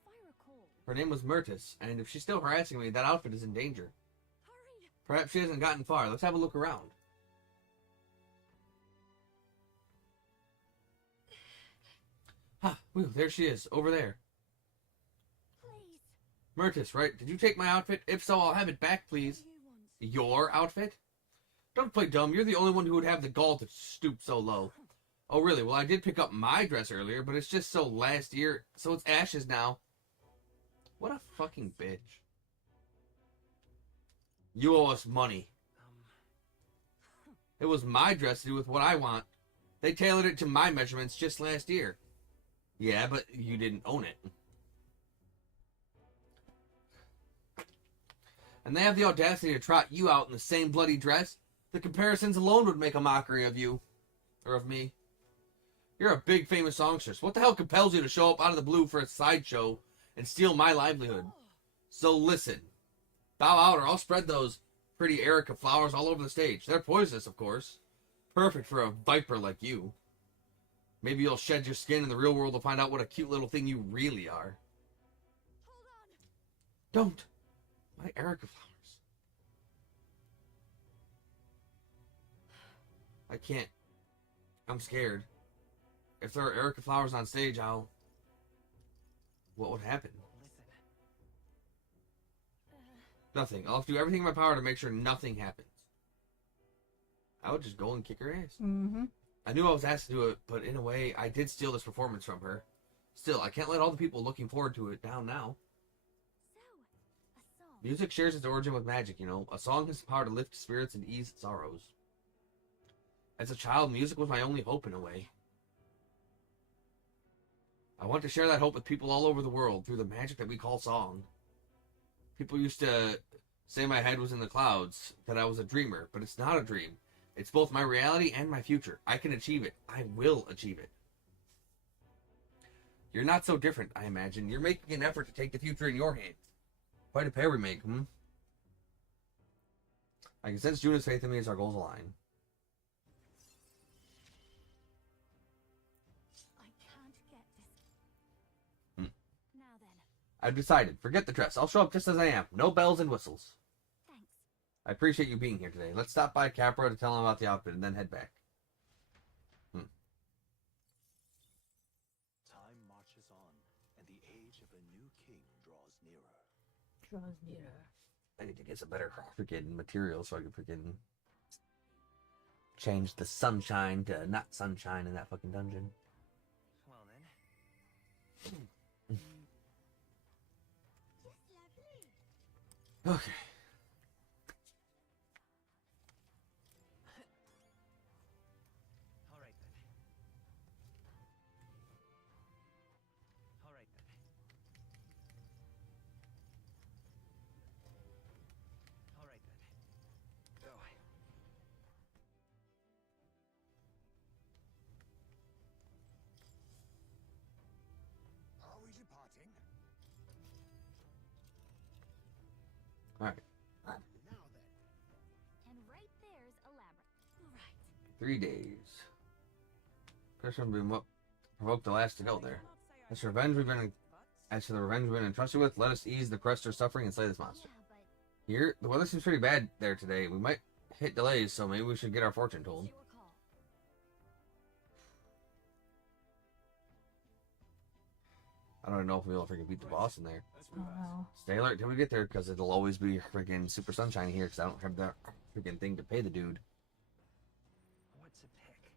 If I recall, Her name was Myrtis, and if she's still harassing me, that outfit is in danger. hurry. Perhaps she hasn't gotten far. Let's have a look around. Ha! Whew, there she is, over there. Please. Myrtis, right? Did you take my outfit? If so, I'll have it back, please. You want? Your outfit? Don't play dumb. You're the only one who would have the gall to stoop so low. Oh, really? Well, I did pick up my dress earlier, but it's just so last year, so it's ashes now. What a fucking bitch. You owe us money. It was my dress to do with what I want. They tailored it to my measurements just last year. Yeah, but you didn't own it. And they have the audacity to trot you out in the same bloody dress? The comparisons alone would make a mockery of you. Or of me. You're a big famous songstress. What the hell compels you to show up out of the blue for a sideshow and steal my livelihood? So listen. Bow out or I'll spread those pretty Erica flowers all over the stage. They're poisonous, of course. Perfect for a viper like you. Maybe you'll shed your skin in the real world to find out what a cute little thing you really are. Hold on. Don't. My Erica flowers. I can't. I'm scared. If there are Erica flowers on stage, what would happen? Listen. Nothing. I'll have to do everything in my power to make sure nothing happens. I would just go and kick her ass. Mm-hmm. I knew I was asked to do it, but in a way, I did steal this performance from her. Still, I can't let all the people looking forward to it down now. So, a song. Music shares its origin with magic, you know. A song has the power to lift spirits and ease sorrows. As a child, music was my only hope in a way. I want to share that hope with people all over the world through the magic that we call song. People used to say my head was in the clouds, that I was a dreamer, but it's not a dream. It's both my reality and my future. I can achieve it. I will achieve it. You're not so different, I imagine. You're making an effort to take the future in your hands. Quite a pair we make, I can sense Juna's faith in me as our goals align. I can't get this. Now then, I've decided. Forget the dress. I'll show up just as I am. No bells and whistles. thanks. I appreciate you being here today. Let's stop by Capra to tell him about the outfit and then head back. Time marches on, and the age of a new king draws nearer. Draws nearer. I need to get some better freaking material so I can freaking change the sunshine to not sunshine in that fucking dungeon. Well then. Okay. All right then. All right then. All right then. Go. Are we departing? All right. Now then. And right there's a labyrinth. Right. 3 days. Person been provoked the last to go there. As for the revenge we've been entrusted with, let us ease the Cresters' suffering and slay this monster. Yeah, but Here, the weather seems pretty bad there today. We might hit delays, so maybe we should get our fortune told. it's your call. I don't know if we'll freaking beat the boss in there. Let's Oh move out. no. Stay alert till we get there, because it'll always be freaking super sunshiny here, because I don't have that freaking thing to pay the dude. What to pick?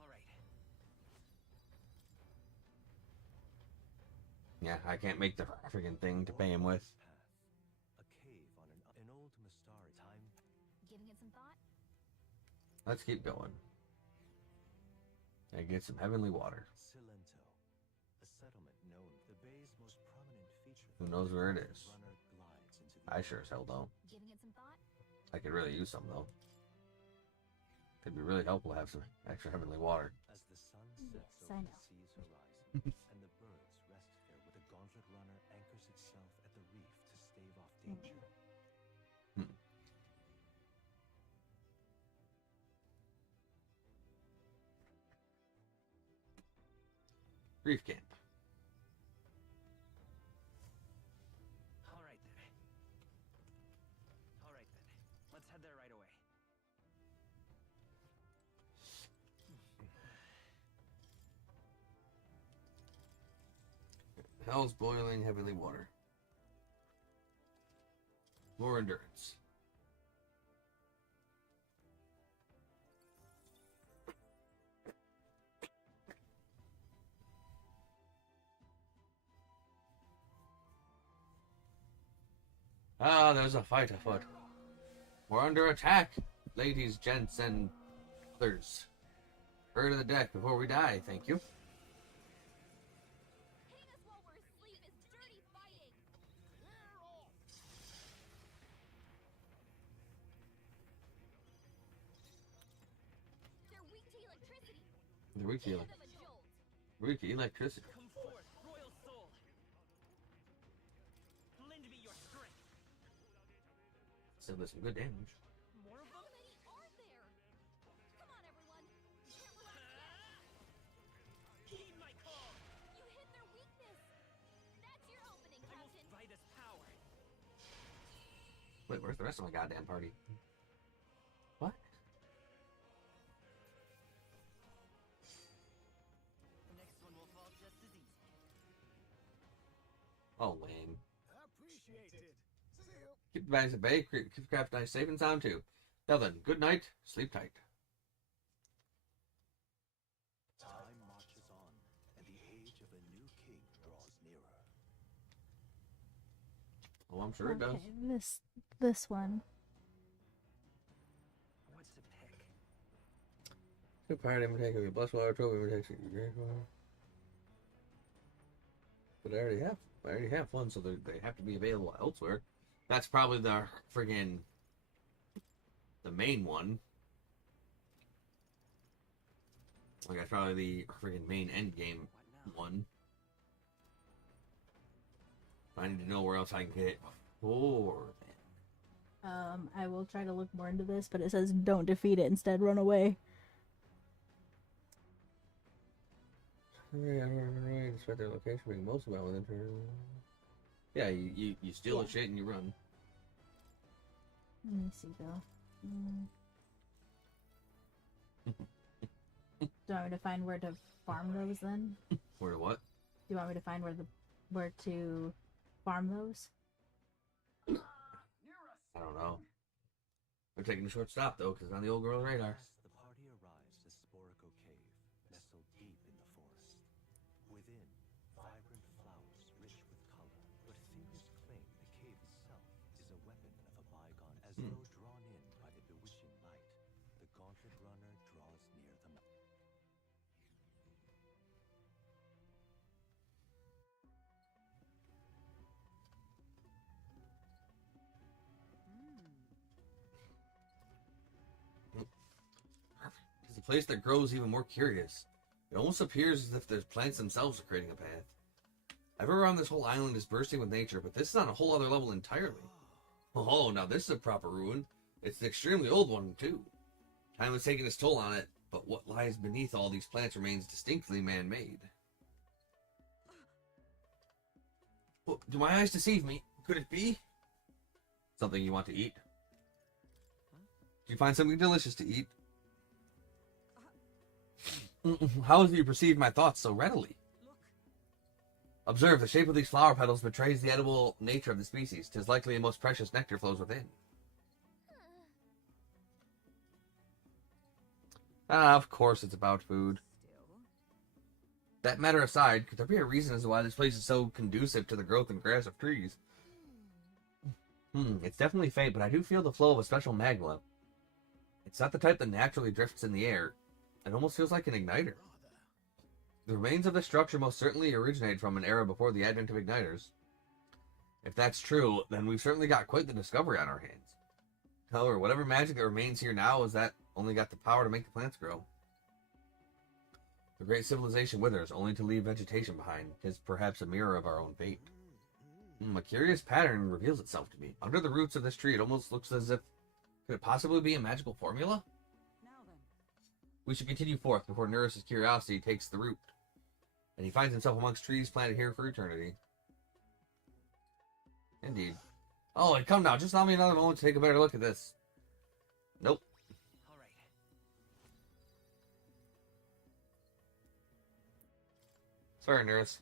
All right. Yeah, I can't make the freaking thing to pay him with. Path. A cave on an old Mastari. Time. Giving it some thought? Let's keep going. And get some heavenly water. Cilento. A settlement known the bay's most prominent feature. Who knows where it is? Runner glides into the I sure as hell don't. Giving it some thought? I could really use some, though. It'd be really helpful to have some extra heavenly water. As the sun Yes, sets I over know. the sea's horizon, and the birds rest there with a gauntlet runner anchors itself at the reef to stave off danger. Reef camp. All right then. All right then. Let's head there right away. Hell's boiling heavenly water. More endurance. Ah, there's a fight afoot. We're under attack, ladies, gents, and others. Hurry to the deck before we die, thank you. Hitting us while we're asleep is dirty fighting. They're weak to electricity. The weak Give healing. them a jolt. Weak electricity. Come forth, royal soul. Lend me your strength. Still does some good damage. More of How them? many are there? Come on, everyone. You can't relax yet. Heed my call. You hit their weakness. That's your opening, I will Captain. fight this power. Wait, where's the rest of my goddamn party? What? The next one will fall just as easy. Oh, lame. Appreciated. Keep the bags at bay, keep the craft nice, safe and sound too. Now then, good night, sleep tight. Time marches on, and the age of a new king draws nearer. Oh, I'm sure it does. Okay, this one. What's to pick? Good pirate imitation of blessed water trophy imitation. But I already have one, so they have to be available elsewhere. That's probably the friggin' the main one. Like that's probably the friggin' main end game one. I need to know where else I can get it before then. I will try to look more into this, but it says don't defeat it, instead run away. I don't remember despite their location being most of it within. Yeah, you steal the shit and you run. Let me see though. Do you want me to find where to farm those then? Where to what? Do you want me to find where to farm those? I don't know. We're taking a short stop though, because on the old girl's radar. The party arrives at Sporico Cave, nestled deep in the forest. Within, vibrant flowers rich with color, but theories claim the cave itself is a weapon of a bygone. As though drawn in by the bewitching light, the gauntlet runner draws near the mountain. It's a place that grows even more curious. It almost appears as if the plants themselves are creating a path. Everywhere on this whole island is bursting with nature, but this is on a whole other level entirely. Oh, now this is a proper ruin. It's an extremely old one, too. Time has taken its toll on it, but what lies beneath all these plants remains distinctly man-made. Oh, do my eyes deceive me? Could it be? Something you want to eat? Do you find something delicious to eat? How have you perceived my thoughts so readily? Observe, the shape of these flower petals betrays the edible nature of the species. 'Tis likely a most precious nectar flows within. Ah, of course it's about food. That matter aside, could there be a reason as to why this place is so conducive to the growth and grass of trees? It's definitely faint, but I do feel the flow of a special magma. It's not the type that naturally drifts in the air. It almost feels like an igniter. The remains of this structure most certainly originate from an era before the advent of igniters. If that's true, then we've certainly got quite the discovery on our hands. However, whatever magic that remains here now is that only got the power to make the plants grow. The great civilization withers, only to leave vegetation behind. 'Tis perhaps a mirror of our own fate. A curious pattern reveals itself to me. Under the roots of this tree, it almost looks as if... Could it possibly be a magical formula? We should continue forth before Neris's curiosity takes the root, and he finds himself amongst trees planted here for eternity. Indeed. Oh, come now, just allow me another moment to take a better look at this. Nope. All right. Sorry, Neris.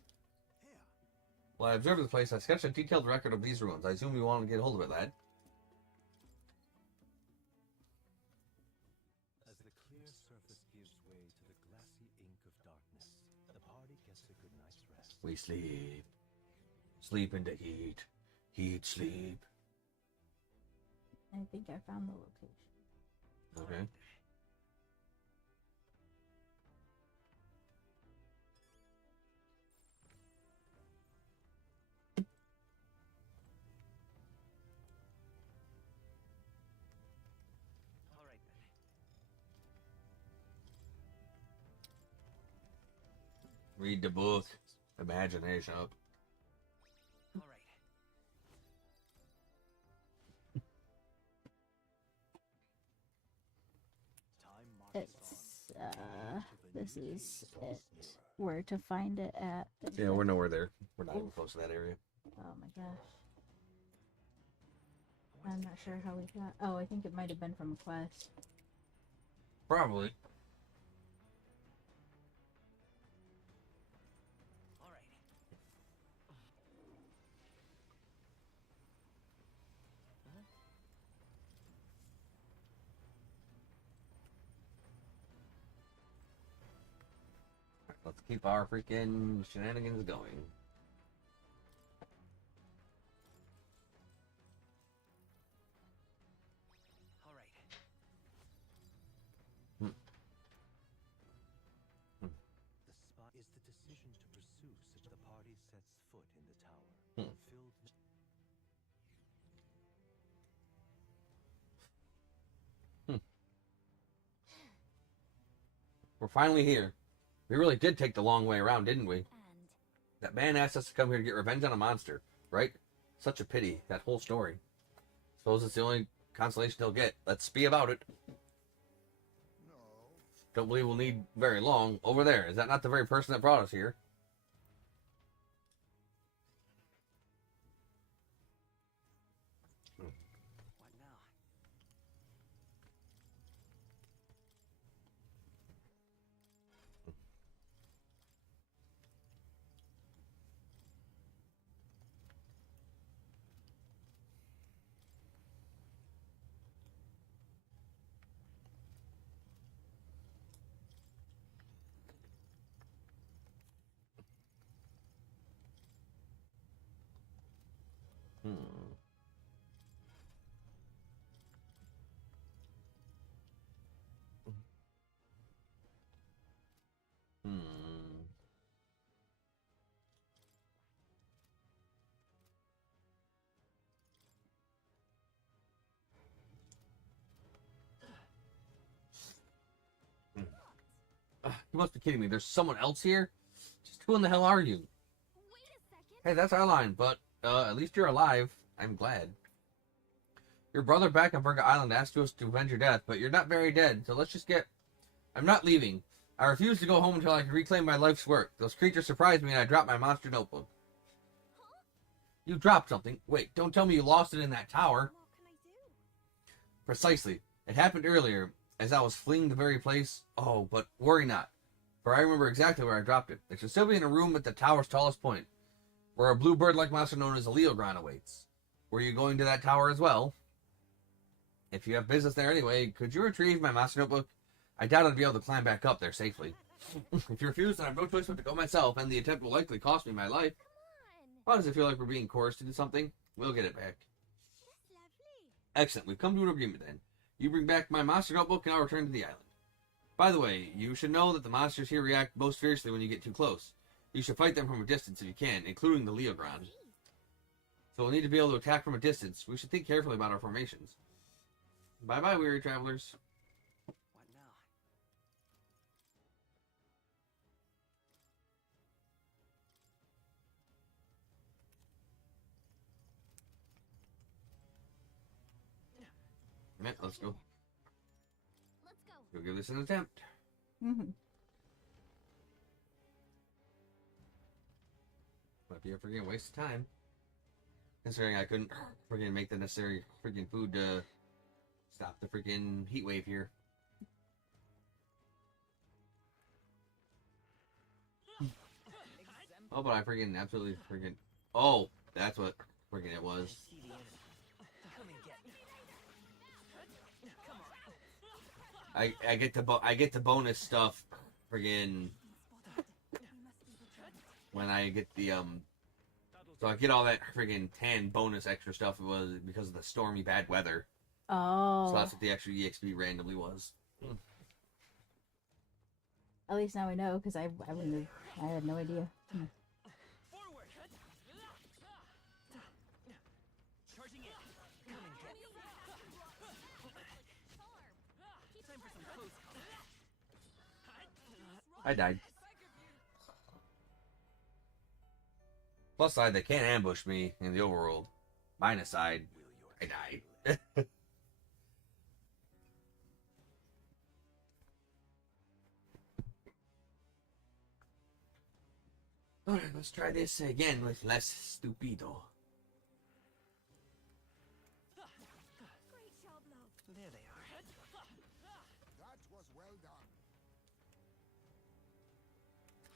While I observed the place, I sketched a detailed record of these ruins. I assume you want to get hold of it, lad. As the clear surface gives way to the glassy ink of darkness, the party gets a good night's rest. We sleep. Sleep into heat. Heat, sleep. I think I found the location. Okay. All right then. Read the book. Imagination up. All right. It's this is it. Where to find it at? Yeah, we're nowhere there. We're not even close to that area. Oh my gosh. I'm not sure how we got. Oh, I think it might have been from a quest. Probably. All right. Let's keep our freaking shenanigans going. foot in the tower, Hmm. filled We're finally here. We really did take the long way around, didn't we? And That man asked us to come here to get revenge on a monster, right? Such a pity, that whole story. Suppose it's the only consolation he'll get. Let's be about it. Don't believe we'll need very long. Over there, is that not the very person that brought us here? What now? Hmm. Hmm. You must be kidding me. There's someone else here? Just who in the hell are you? Wait a second. Hey, that's our line, but at least you're alive. I'm glad. Your brother back on Virga Island asked us to avenge your death, but you're not very dead, so let's just get... I'm not leaving. I refuse to go home until I can reclaim my life's work. Those creatures surprised me and I dropped my monster notebook. Huh? You dropped something. Wait, don't tell me you lost it in that tower. What can I do? Precisely. It happened earlier, as I was fleeing the very place. Oh, but worry not, for I remember exactly where I dropped it. It should still be in a room at the tower's tallest point, where a blue bird-like monster known as a Leogron awaits. Were you going to that tower as well? If you have business there anyway, could you retrieve my monster notebook? I doubt I'd be able to climb back up there safely. If you refuse, then I have no choice but to go myself, and the attempt will likely cost me my life. Come on. Why does it feel like we're being coerced into something? We'll get it back. That's lovely. Excellent. We've come to an agreement then. You bring back my monster notebook, and I'll return to the island. By the way, you should know that the monsters here react most fiercely when you get too close. You should fight them from a distance if you can, including the Leogron. So we'll need to be able to attack from a distance. We should think carefully about our formations. Bye-bye, weary travelers. What now? Right, let's go. Let's go. We'll give this an attempt. Mm-hmm. Might be a freaking waste of time. Considering I couldn't freaking make the necessary freaking food to stop the freaking heat wave here. Oh, but I freaking absolutely freaking... Oh, that's what freaking it was. See the enemy. Come and get me. Come on. I get the bonus stuff friggin' when I get the so I get all that friggin' 10 bonus extra stuff. It was because of the stormy bad weather. Oh. So that's what the extra EXP randomly was. At least now we know, because I wouldn't have. I had no idea. Forward. Charging in. Come and get me. Time for some close combat. I died. Plus side, they can't ambush me in the overworld. Minus side, I died. Alright, let's try this again with less stupido. Great job, love. There they are. That was well done.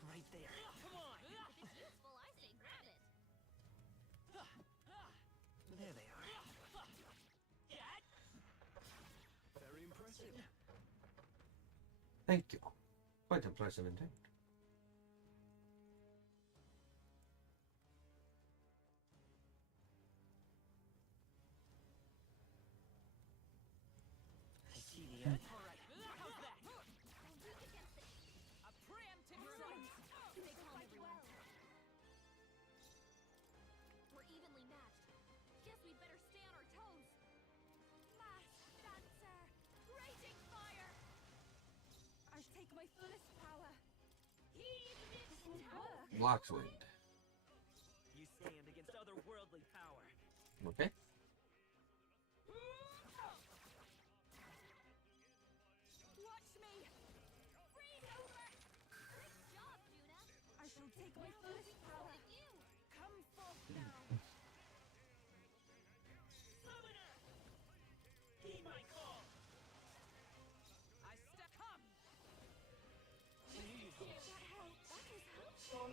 Right there. Come on. If it's useful, I say grab it. There they are. Very impressive. Thank you. Quite impressive indeed. I see the enemy. We're weak against it. A preemptive They call me well. Blocks wind. You stand against otherworldly power. Okay. Watch me! Freeze over! Great job, Juna! I shall take my first power. You! Come forth now! Summoner! Heed my call! I step come! That helps. That is helpful.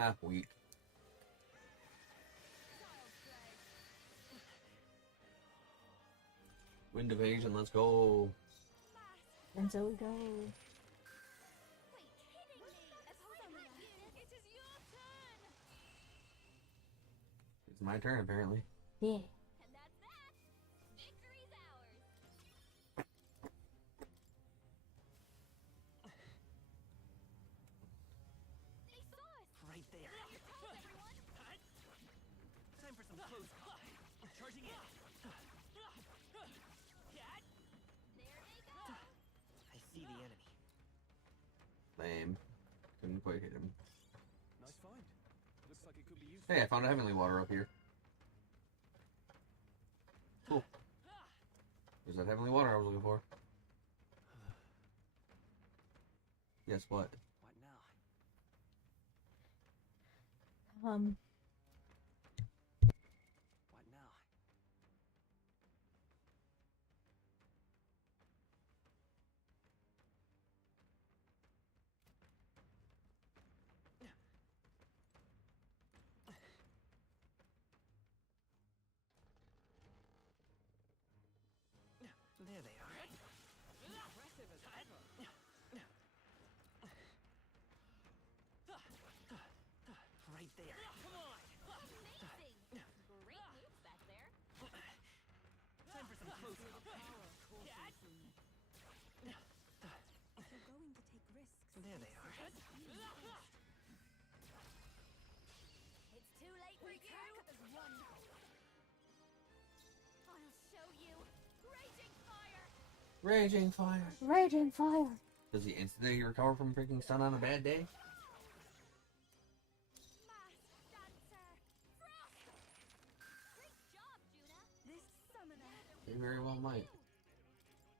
Ah, weak. Wind evasion, let's go. And so we go. Wait, kidding me! Suppose I had you! It is your turn! It's my turn, apparently. Yeah. And that's that! Victory's ours! They saw us! Right there. Your toes, everyone! Time for some close call. Charging in. There they go! I see the enemy. Lame. Couldn't quite hit him. Nice find. Looks like it could be useful. Hey, I found a heavenly water up here. Cool. There's that heavenly water I was looking for. Guess what? What now? What now? There they are. Impressive as ever! Right there. Come on. Amazing! Great moves back there! Time for some close call. You're going to take risks. There they are. It's too late for you! As one. I'll show you! Raging fire! Raging fire. Raging fire. Does he instantly recover from freaking stun on a bad day? Masked dancer! Frost! Great job, Juna! This summoner! He very well might.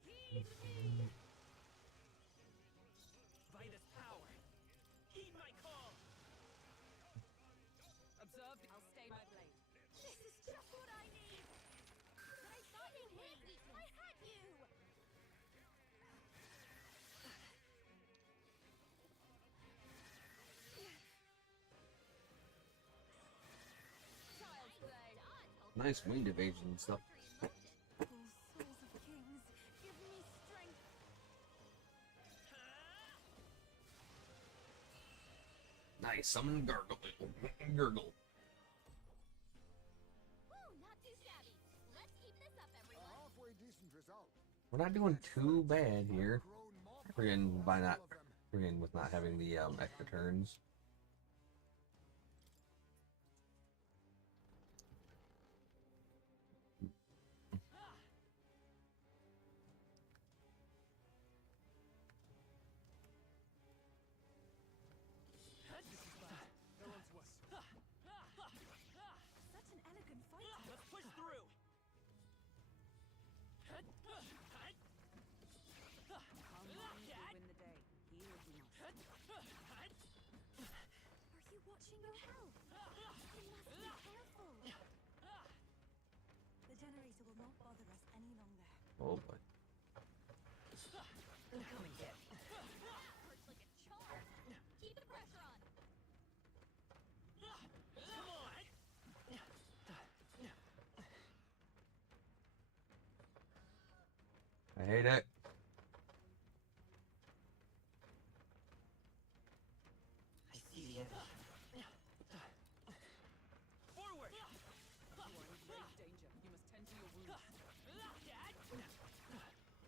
Heed me! Vitus power. Heed my call. Observed. I'll stay my blade. This is just what I need! But I thought you hit me! I had you! Child's play! Nice wind evasion and stuff. Oh, souls of kings, give me strength! Nice. Summon Gurgle. Gurgle. Ooh, not too shabby. Let's keep this up, everyone. Halfway decent result. We're not doing too bad here. Grown more Friggin' by not, all of them. friggin' with not having the extra turns. Such an elegant fighter. Let's push through. Calm minds will win the day. Here we must. Are you watching your health? You must be careful. The generator will not bother us any longer. Oh boy. Come and get. Hurts like a charm. Keep the pressure on. Come on. I hate it. I see the enemy. Forward. You are in grave danger. You must tend to your wounds.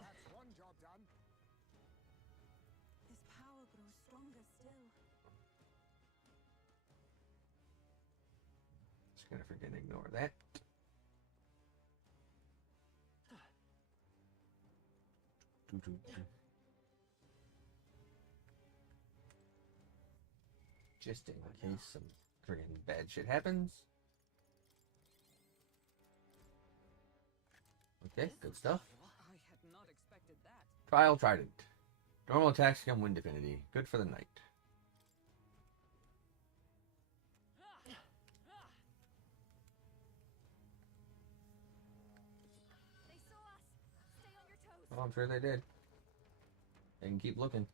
That's one job done. This power grows stronger still. Just gonna freaking ignore that. Just in case some friggin' bad shit happens. Okay, good stuff. I had not expected that. Trial Trident. Normal attacks become wind affinity. Good for the knight. They saw us. Stay on your toes. Oh, I'm sure they did. They can keep looking.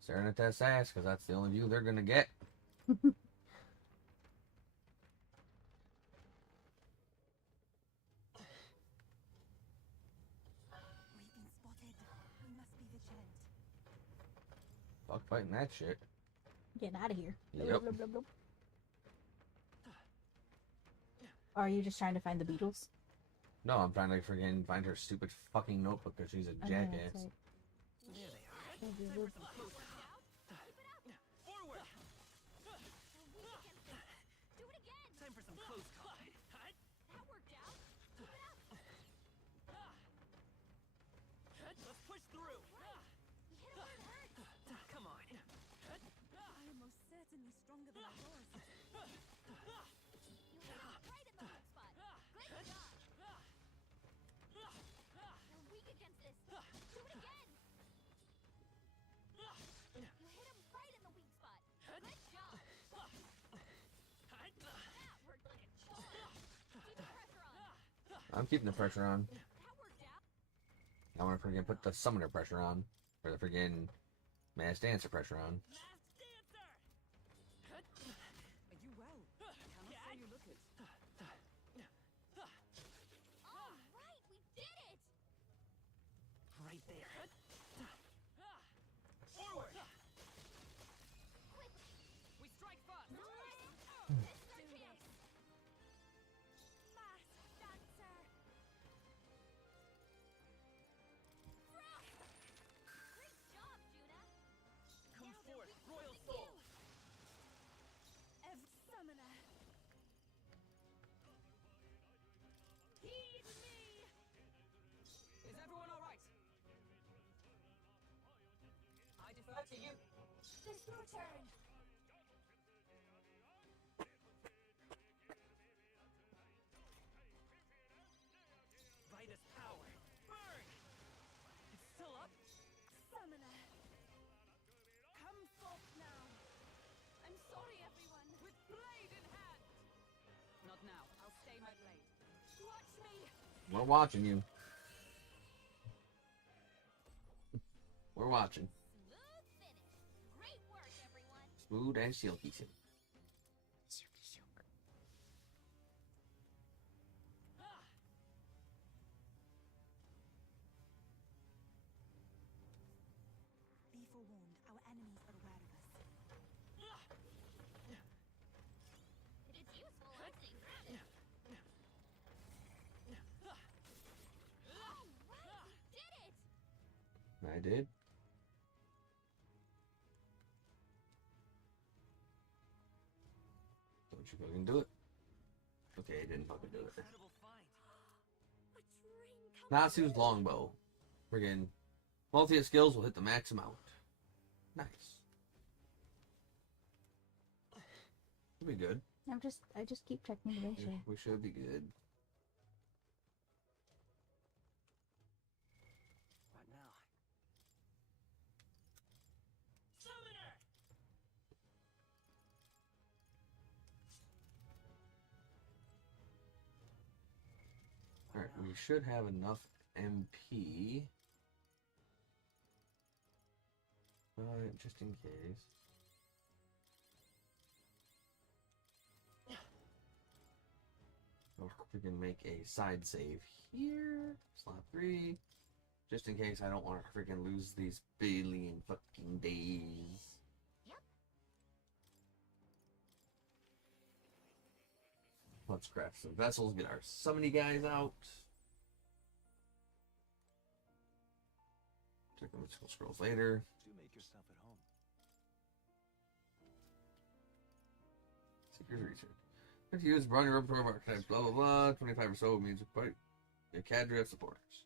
Staring at that sass, because that's the only view they're gonna get. We've been spotted. We must be vigilant. Fuck fighting that shit. Getting out of here. Yep. Blub, blub, blub. Are you just trying to find the beetles? No, I'm trying to friggin' find her stupid fucking notebook because she's a Oh, no, jackass. that's right. There they are. Blub, blub, blub. Forward! We're weak against this. Do it again. Time for some close combat. That worked out. Keep it up. Let's push through. We hit him where it hurts. Come on. I am most certainly stronger than I was. You hit him right in the weak spot. Great job. We're weak against this. Do it again. You hit him right in the weak spot. Good job. That worked like a charm. Keep the pressure on. I'm keeping the pressure on. That worked out. I want to friggin' put the summoner pressure on. Or the friggin' mass dancer pressure on. Last dancer! Are you well? Cannot say you look it. All right, we did it. Right there. Forward! Quick, We strike first! this is our chance. Mass dancer. Great job, Juna. Come Now they're forth, weak royal to soul! you. Summoner. Heed me. Is everyone alright? I defer to you. It's your turn. By this power. Burn! It's still up? Summoner. Come forth now. I'm sorry, everyone. With blade in hand! Not now. I'll stay my blade. Watch me. We're watching you. We're watching. Smooth finish. Great work, everyone. Smooth and silky silk. Be forewarned, our enemies are aware of us. It is useful, I think. All right, we did it. I did. Don't you fucking do it. Okay, I didn't fucking do it. Incredible find. A dream come Natsu's true. longbow. Friggin' multi skills will hit the max amount. Nice. We'll be good. I just keep checking to make sure. We should be good. What now? Summoner! Alright, we should have enough MP. Just in case. Or we can make a side save here. Slot 3. Just in case I don't want to freaking lose these billion fucking days. Yep. Let's craft some vessels, get our summoning guys out. Check the mystical scrolls later. Do make yourself at home. Seeker's research. If you use running rope for archetypes, blah blah blah. 25 or so means quite a cadre of supporters.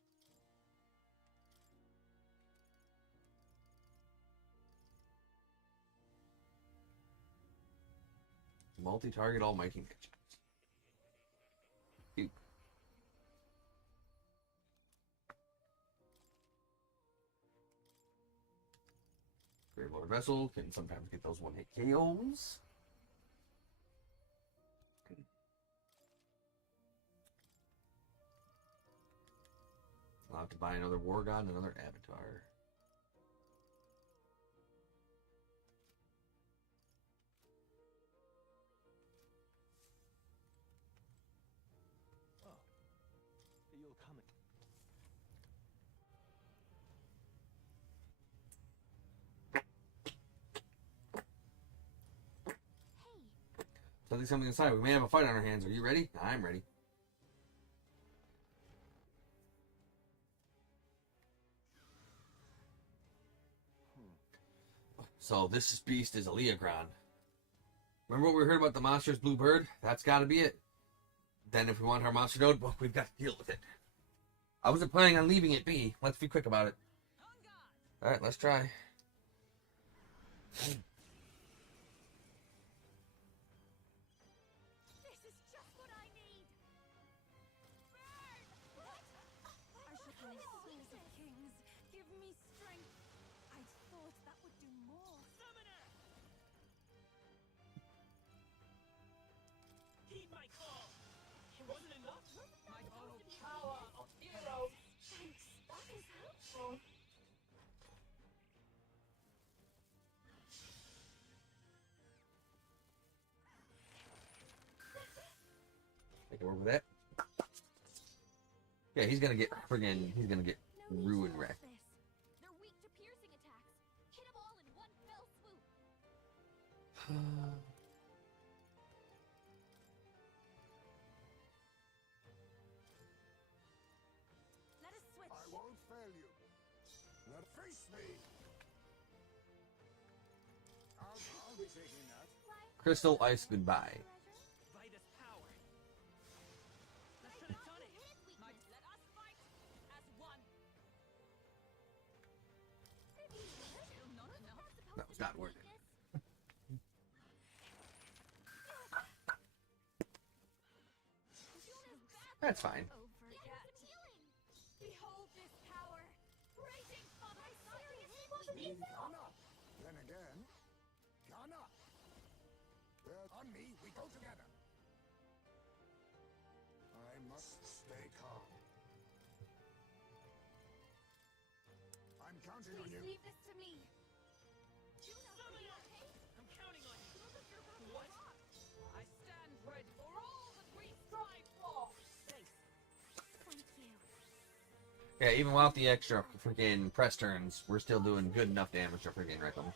Multi-target almighty magic. Cute. Great Lord Vessel can sometimes get those one-hit KOs. I'll have to buy another War God and another Avatar. Oh, you'll come in. Hey, Something inside. We may have a fight on our hands. Are you ready? I'm ready. So this beast is a Leogron. Remember what we heard about the monster's blue bird? That's got to be it. Then if we want our monster node, well, we've got to deal with it. I wasn't planning on leaving it be. Let's be quick about it. Alright, let's try. this is just what I need. Burn! What? I should go souls of kings. Give me strength. I thought that would do more. Summoner! Heed my call! It wasn't enough? My total power of heroes! Thanks. That is helpful. Take a word with that. Yeah, he's gonna get friggin'. He's gonna get No need ruin to wrecked. rush this. They're weak to piercing attacks. Hit them all in one fell swoop. Let us switch. I won't fail you. Let face me. I'll be taking that. Crystal Ice goodbye. Vitus power! That should have done it! Might let us fight as one. That was not worth it. That's fine. Behold this power, raging from my serious Ghana. Then again, Ghana. On me, we go together. I must stay calm. I'm counting on Please you. leave this to me. Summoner! I'm counting on you! What? I stand ready for all that we strive for! Thanks. Thank you. Yeah, even without the extra freaking press turns, we're still doing good enough damage to freaking wreck them.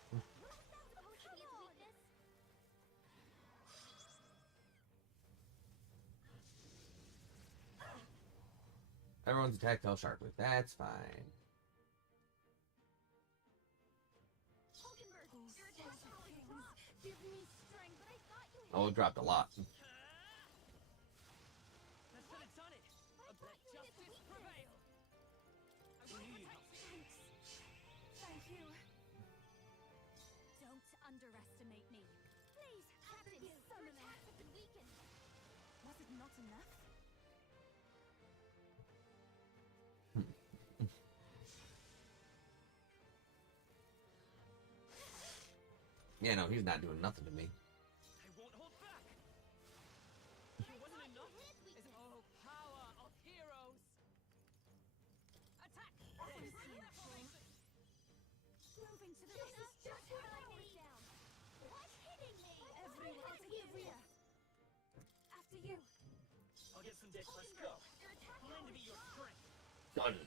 Everyone's attack fell sharply. That's fine. Give me strength, but I thought you Oh, it dropped a lot. That should have done it! Let justice prevail! I will need help. Thank you. Don't underestimate me. Please, Captain, your attacks have been weakened. Was it not enough? Yeah, no, he's not doing nothing to me. I won't hold back! It wasn't enough? Is oh power of heroes! Attack! Moving to the this is just what I need. What's hitting me? Everyone together. After you. I'll get some dick, let's go! Lend me your strength! Done.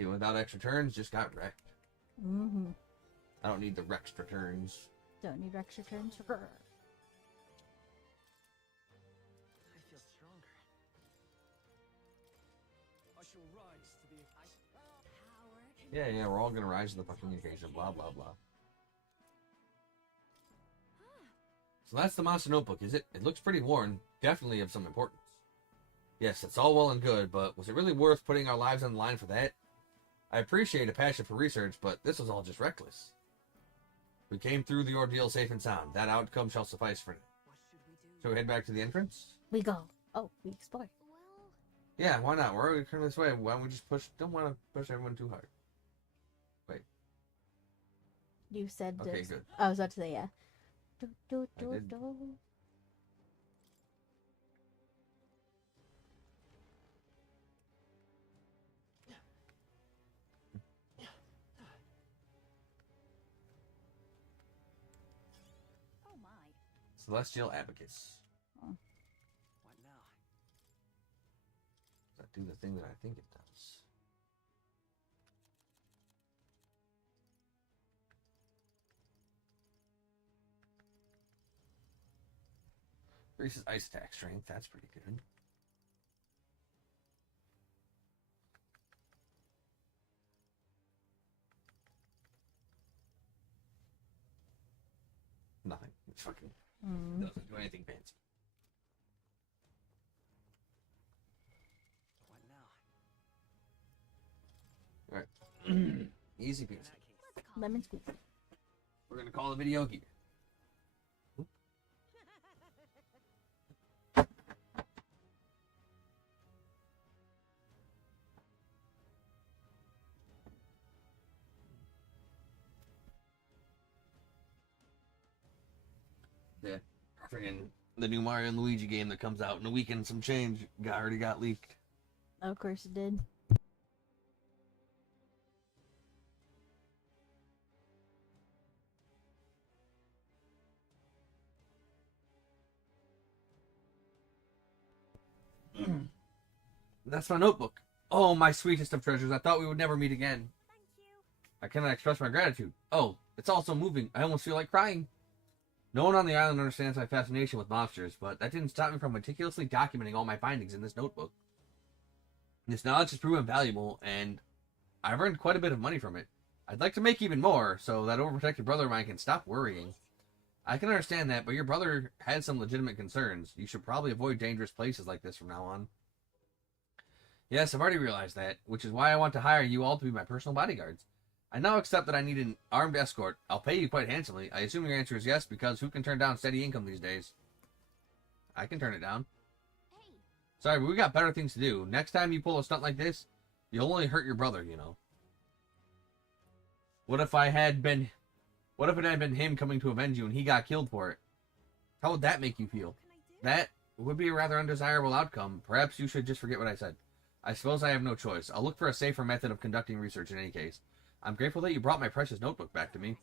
Even without extra turns, just got wrecked. Mm-hmm. I don't need the extra turns. Don't need extra turns. I feel stronger. I shall rise to the Power. Yeah, we're all gonna rise to the fucking occasion. Blah, blah, blah. So that's the monster notebook, is it? It looks pretty worn. Definitely of some importance. Yes, it's all well and good, but was it really worth putting our lives on the line for that? I appreciate a passion for research, but this was all just reckless. We came through the ordeal safe and sound. That outcome shall suffice for now. What should we do? So we head back to the entrance? We go. Oh, we explore. Well, Yeah, why not? We're already turning this way. Why don't we just push? Don't want to push everyone too hard. You said Okay, this. good. I was about to say, yeah. Do, do, I do, did. do. oh my. Celestial Abacus. What now? Does that do the thing that I think it does? Increases ice attack strength. That's pretty good. Nothing. It's fucking doesn't do anything fancy. What now? Easy In peasy. that case, Let's call Lemon squeeze. We're gonna call the video here. Yeah. Friggin' the new Mario and Luigi game that comes out in a week and some change already got leaked. Of course it did. That's my notebook. Oh, my sweetest of treasures. I thought we would never meet again. Thank you. I cannot express my gratitude. Oh, it's also moving. I almost feel like crying. No one on the island understands my fascination with monsters, but that didn't stop me from meticulously documenting all my findings in this notebook. This knowledge has proven valuable, and I've earned quite a bit of money from it. I'd like to make even more, so that overprotective brother of mine can stop worrying. I can understand that, but your brother had some legitimate concerns. You should probably avoid dangerous places like this from now on. Yes, I've already realized that, which is why I want to hire you all to be my personal bodyguards. I now accept that I need an armed escort. I'll pay you quite handsomely. I assume your answer is yes, because who can turn down steady income these days? I can turn it down. Hey, Sorry, but we got better things to do. Next time you pull a stunt like this, you'll only hurt your brother, you know. What if it had been him coming to avenge you and he got killed for it? How would that make you feel? what can I do? That would be a rather undesirable outcome. Perhaps you should just forget what I said. I suppose I have no choice. I'll look for a safer method of conducting research in any case. I'm grateful that you brought my precious notebook back to me.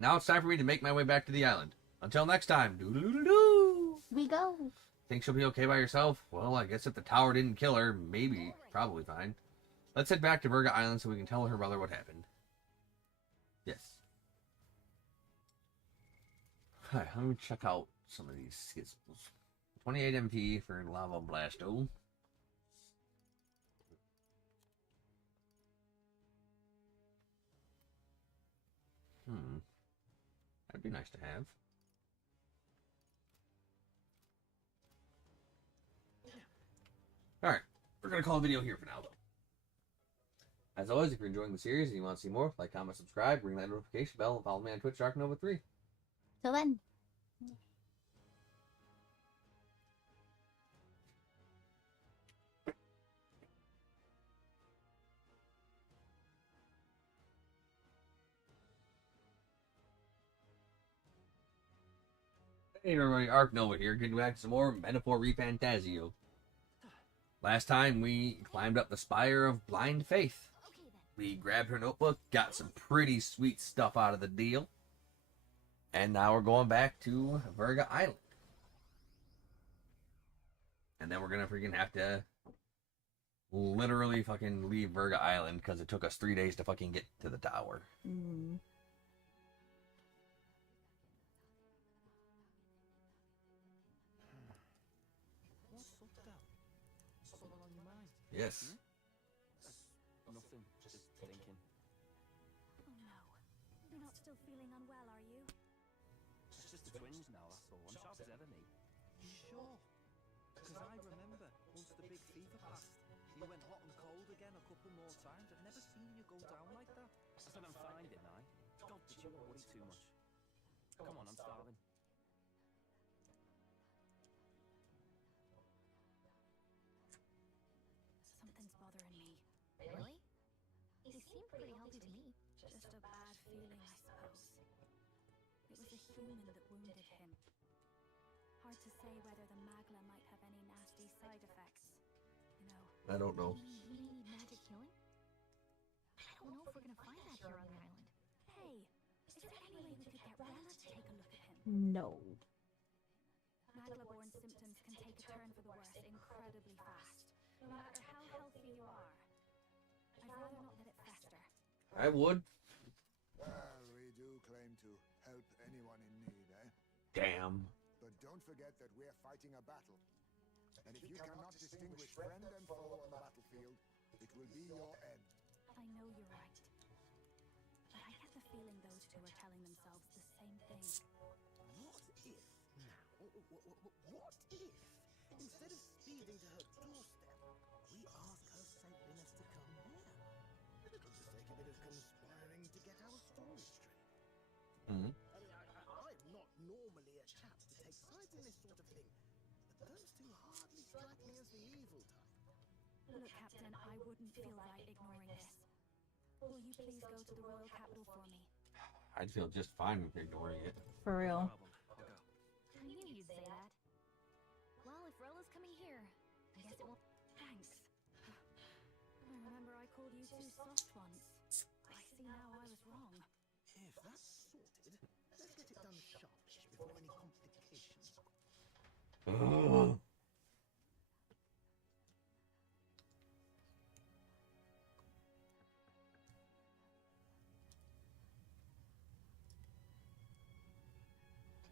Now it's time for me to make my way back to the island. Until next time. Doo-doo-doo-doo-doo. We go. Think she'll be okay by herself? Well, I guess if the tower didn't kill her, maybe. Probably fine. Let's head back to Virga Island so we can tell her brother what happened. Yes. Alright, let me check out some of these skills. 28 MP for Lava Blasto. That'd be nice to have. Alright, we're going to call the video here for now, though. As always, if you're enjoying the series and you want to see more, like, comment, subscribe, ring that notification bell, and follow me on Twitch, DarkNova3. Till then. Hey everybody, ArkNova here, getting back to some more Metaphor Refantastico. Last time we climbed up the Spire of Blind Faith. Okay then. We grabbed her notebook, got some pretty sweet stuff out of the deal. And now we're going back to Virga Island. And then we're gonna freaking have to literally fucking leave Virga Island because it took us 3 days to fucking get to the tower. Mm. What's up, Dad? Something on your mind? Yes. Nothing, just thinking. Oh no. You're not still feeling unwell, are you? It's just the twins now, that's all. I'm sharp as ever, me. Sure. Because I remember, once the big fever passed, you went hot and cold again a couple more times. I've never seen you go down like that. I said I'm fine, didn't I? Don't you worry too much. Come on, I'm starving. Something's bothering me. Really? He seemed pretty healthy to me. Just a bad feeling, I suppose. It was a human that wounded him. Hard to say whether the magla might have any nasty side effects. You know, I don't know. You need magic healing? I don't know if we're gonna find that here on the island. hey, is there any way we could get Rella to take a look at him? No. Magla-borne symptoms can take a turn for the worse incredibly fast, no matter how healthy you are. I'd rather not let it fester. I would. Well, we do claim to help anyone in need, eh? Damn. But don't forget that we're fighting a battle. And if you cannot distinguish friend and foe on the battlefield, it will be your end. I know you're right. But I get the feeling those two are telling themselves the same thing. What if now? What if, instead of speeding to her doorstep, we ask her saintliness to come here? It'll just take a bit of conspiring to get our story straight. Mm-hmm. I mean, I'm not normally a chap to take sides in this sort of thing, but those two hardly strike me as the evil type. Look, Captain, I wouldn't feel right ignoring this. Will you please go to the royal capital for me? I'd feel just fine with ignoring it. For real. Problem. I'll go. I knew you'd say that. Well, if Rella's coming here, I guess it won't. Thanks. I remember I called you too soft once. I see now I was wrong. If that's sorted, let's get it done sharpish before any complications. Ugh.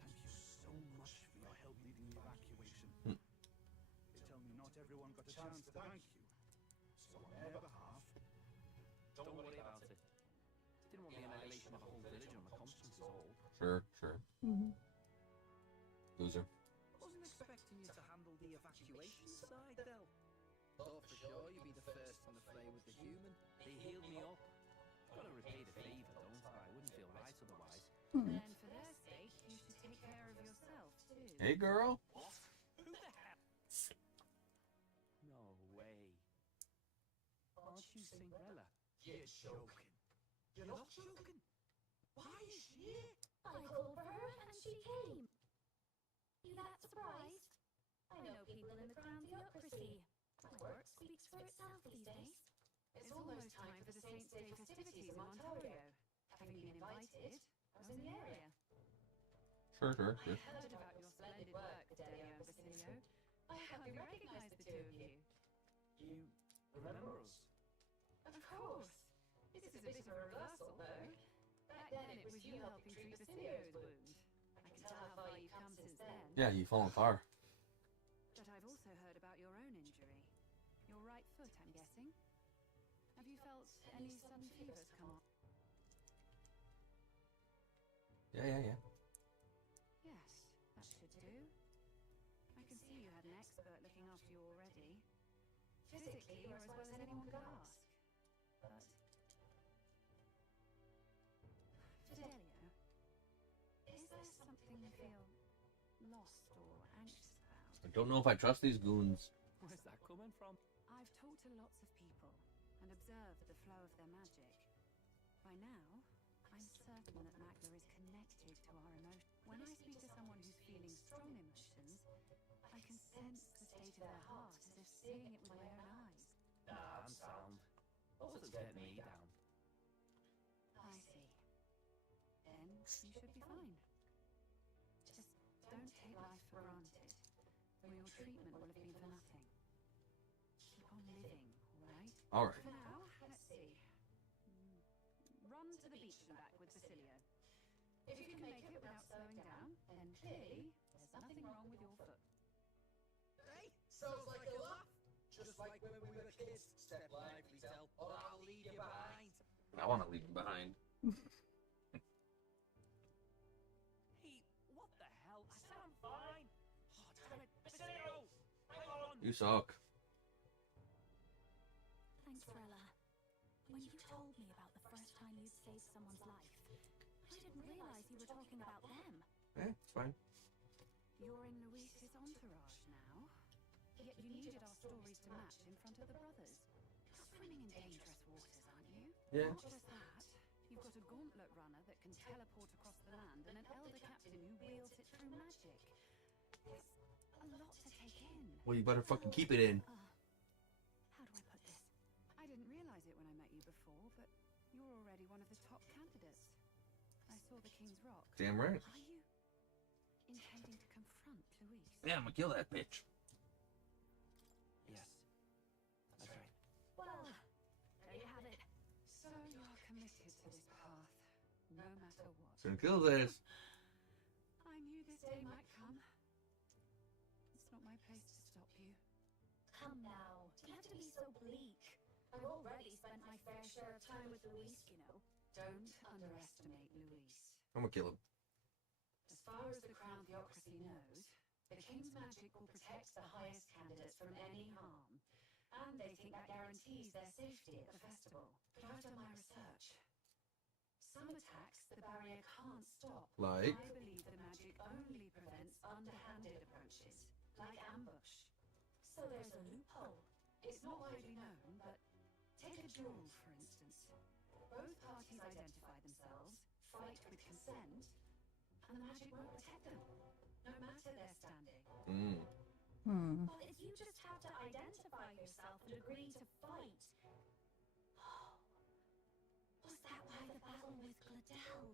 Thank you so much for your help leading the evacuation. They tell me not everyone got a chance to thank you. So on their behalf, Don't worry about it. Didn't want the annihilation of a whole village on my conscience is all. Sure, sure. Mm-hmm. Loser. Wasn't expecting you to handle the evacuation side, though. Thought for sure you'd be the first in the fray with the human. They healed me up. Gotta repay the favor, don't I? I wouldn't feel right otherwise. Then for their sake, you should take care of yourself, too. Hey, girl. What? Who the hell? No way. Aren't you Cinderella? You're joking. You're not joking. Why is she here? I called for her and she came. You that surprised? I know people in the crown theocracy. My work speaks for itself these days. It's almost time for the Saints' Day festivities in Ontario. Having been invited, I was in the area. Sure, sure, I sure. heard about your splendid work, Delio and Basilio. I hardly recognize the two of you. You remember us? Of course. This is a bit of a reversal, though. Back then it was you helping treat Basilio's wound. I can tell how far you've come since then. Yeah, you fallen far. But I've also heard about your own injury. Your right foot, I'm guessing. Have you felt any sudden fevers come on? Yeah. Yes, that should do. I can see you had an expert looking after you already. Physically, you're as well as anyone could ask. But... Fidelio, is there something you feel lost or anxious about? I don't know if I trust these goons. Where's that coming from? I've talked to lots of people and observed the flow of their magic. By now, I'm certain that Magla is connected to our emotions. When I speak to someone who's feeling strong emotions, I can sense the state of their heart as if seeing it with my own eyes. Nah, I'm sound. Wasn't getting me down. I see. Then you should be fine. Just don't take life for granted, or your treatment will have been for nothing. Keep on living, alright? Alright. For now, let's see. Run to the beach and back with Basilio. If you can make it without slowing down, then clearly there's nothing wrong with your foot. Hey, sounds like a laugh. Just like when we were kids. Step lively, Del, or I'll leave you behind. I want to leave him behind. Hey, what the hell? I said I'm fine. Oh, damn it. Basilio! Hang on! You suck. Thanks, Rella. When you told me about the first time you'd saved someone's life, I didn't realize you we're talking about them. It's fine. You're in Luis's entourage now. Yet you needed our stories to match in front of the brothers. You're swimming in dangerous waters, aren't you? Yeah. Not just that, you've got a gauntlet runner that can teleport across the land and an elder captain who wields it through magic. It's a lot to take in. Well, you better fucking keep it in. How do I put this? I didn't realize it when I met you before, but you're already one of the top candidates. I saw the King's Rock. Damn right. Are you intending to confront Luis? Yeah, I'm gonna kill that bitch. Yes. That's right. Well, there you have it. So you're committed to this path, no matter what. Gonna kill this. I knew this day might come. It's not my place to stop you. Come now. Do you have to be so bleak? I've already spent my fair share of time with Luis, you know. Don't underestimate Luis. I'm gonna kill him. As far as the Crown Theocracy knows, the King's magic will protect the highest candidates from any harm. And they think that guarantees their safety at the festival. But I've done my research. Some attacks the barrier can't stop. Like? I believe the magic only prevents underhanded approaches, like ambush. So there's a loophole. It's not widely known, but take a duel, for instance. Both parties identify themselves, fight with consent, and the magic won't protect them, no matter their standing. But if you just have to identify yourself and agree to fight... Was that why the battle with Gladell?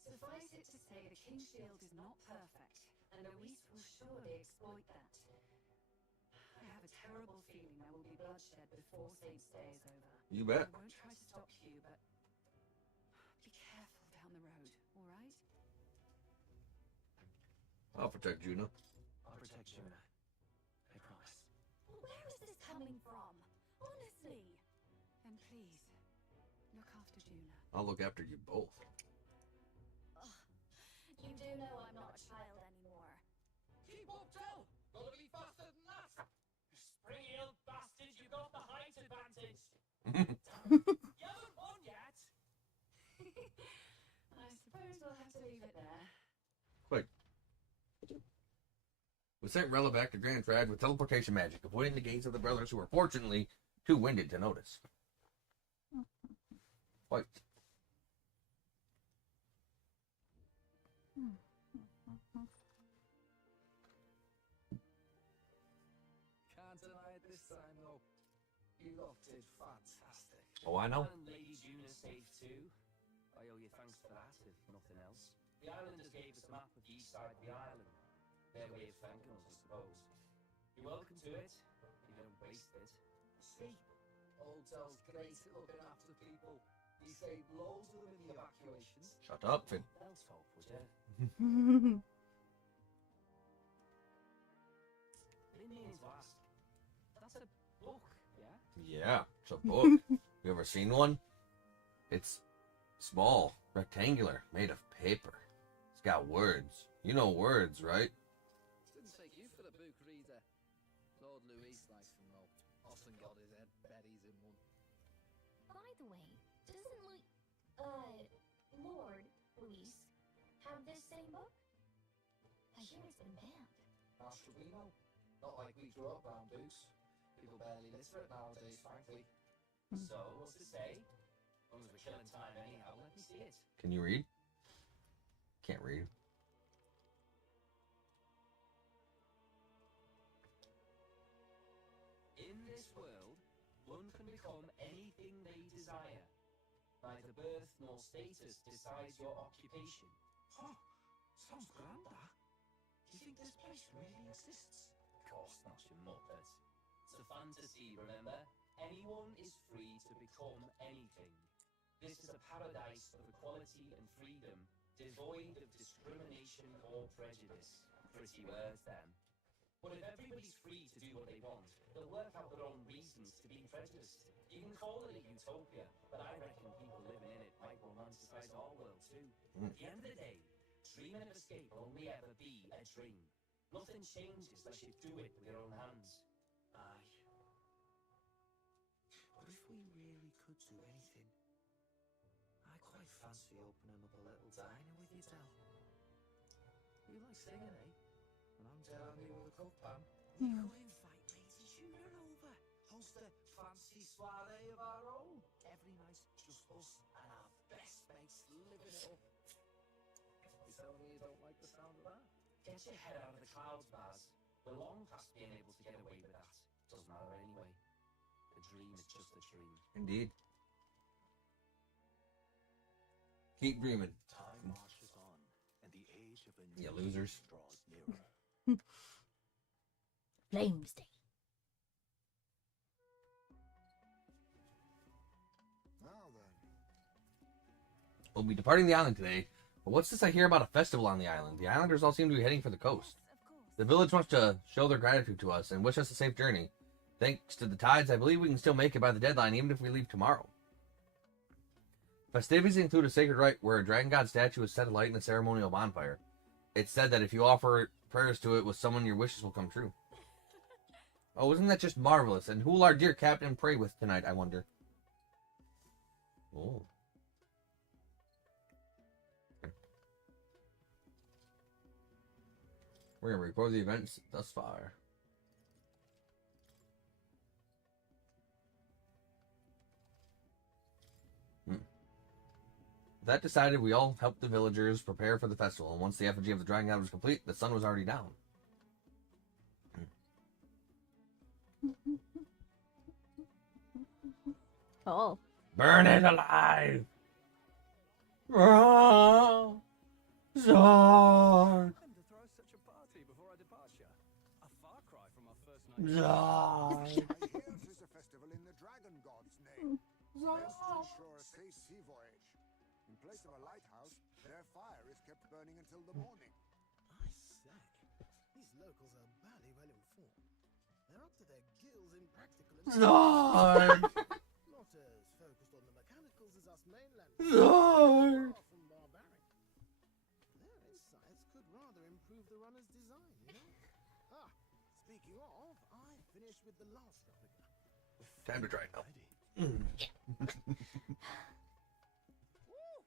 Suffice it to say the King's Shield is not perfect, and Luis will surely exploit that. I have a terrible feeling there will be bloodshed before Saint's Day is over. You bet. I won't try to stop you, but be careful down the road, all right? I'll protect Juno. I'll protect Juna. I promise. Where is this coming from? Honestly. Then please, look after Juna. I'll look after you both. You do know I'm not a child anymore. Keep up, Tell! Gotta be faster than that! Spring-heeled bastards, you got the height advantage! You haven't won yet! I suppose we'll have to leave it there. Quick. We sent Rella back to Grand Trad with teleportation magic, avoiding the gaze of the brothers who were fortunately too winded to notice. Fight. Can't deny it this time, though. You lot did fantastic. Oh, I know. And Lady Juna's safe too. I owe you thanks for that, if nothing else. The islanders gave us a map of the east side of the island. Their way of thanking us, I suppose. You're welcome to it, if you don't waste it. See, old Tell's great at looking after people. He saved loads of them in the evacuations. Shut up, Finn. Else hope, was it? I didn't mean to ask. That's a book, yeah? Yeah, it's a book. You ever seen one? It's small, rectangular, made of paper. It's got words. You know words, right? Didn't take you for the book reader. Lord Louis likes to know. Often got his head berries in one. By the way, doesn't Lord Luis have this same book? I hear it's been banned. How should we know? Not like we grew up around books. People barely literate nowadays, frankly. So, what's to say? As long as we're killing time anyhow, let me see it. Can you read? Can't read. In this world, one can become anything they desire. Neither birth nor status decides your occupation. Oh, sounds grand, that. Do you think this place really exists? Of course not, you muppet. It's a fantasy, remember? Anyone is free to become anything. This is a paradise of equality and freedom, devoid of discrimination or prejudice. Pretty words, then. But if everybody's free to do what they want, they'll work out their own reasons to be prejudiced. You can call it a utopia, but I reckon people living in it might romanticize our world too. At the end of the day, dreaming of escape will only ever be a dream. Nothing changes unless you do it with your own hands. Aye. What if we really could do anything? I quite fancy opening up a little diner with you, Del. You like singing, eh? And I'm telling you with a cup band. Hmm. We could invite Lady Judah over. Host a fancy soiree of our own. Every night, just us and our best mates living it up. You telling me you don't like the sound of that? Get your head out of the clouds, Baz. We're long past being able to get away with that. Doesn't matter anyway. A dream is just a dream. Indeed. Keep dreaming. Time marches on, and the age of a You new losers. draws nearer. Flames Day. Now then, We'll be departing the island today. But what's this I hear about a festival on the island? The islanders all seem to be heading for the coast. Yes, of course. The village wants to show their gratitude to us and wish us a safe journey. Thanks to the tides, I believe we can still make it by the deadline even if we leave tomorrow. Festivities include a sacred rite where a dragon god statue is set alight in a ceremonial bonfire. It's said that if you offer prayers to it with someone, your wishes will come true. Oh, isn't that just marvelous? And who will our dear captain pray with tonight, I wonder? Oh. We're going to record the events thus far. That decided, we all helped the villagers prepare for the festival, and once the effigy of the dragon god was complete, the sun was already down. Oh. Burn it alive! Oh, Zord! To throw such a party before our departure. A far cry from our first night. Zord! I hear it is a festival in the dragon god's name. Best to ensure a safe sea voyage. In place of a lighthouse, their fire is kept burning until the morning. I say, these locals are barely well informed. They're up to their gills in practical and Zord! not as focused on the mechanicals as us mainlanders. Zord! Far from barbaric. Their insights could rather improve the runner's design, you know? Ah, speaking of, I finished with the last replica. Time to try it now. Woo!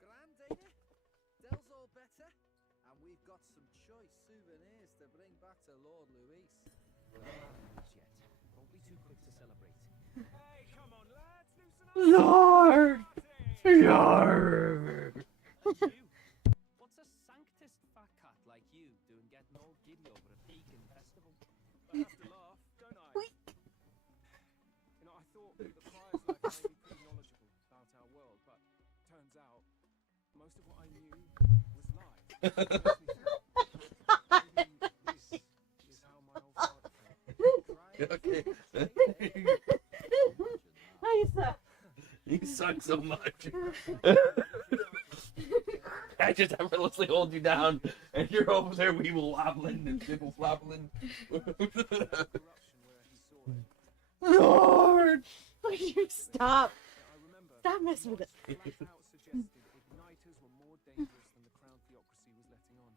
Grand, ain't it? Dell's all better, and we've got some choice souvenirs to bring back to Lord Luis. We're not finished yet. Don't be too quick to celebrate. Hey, come on, lads, loosen up. Zord! Party. Zord! And you? What's a sanctist fat cat like you doing getting all giddy over a pagan festival? I have to laugh, don't I? You know, I thought that the prior's life may be pretty knowledgeable about our world, but turns out most of what I knew was lies. Maybe this is how my old father felt. Okay. I suck. You suck so much. I just effortlessly hold you down, and you're over there weeble wobbling and dibble floppling. Lord! Will you stop? I remember Stop messing with it. Black Out suggested igniters were more dangerous than the crown theocracy was letting on.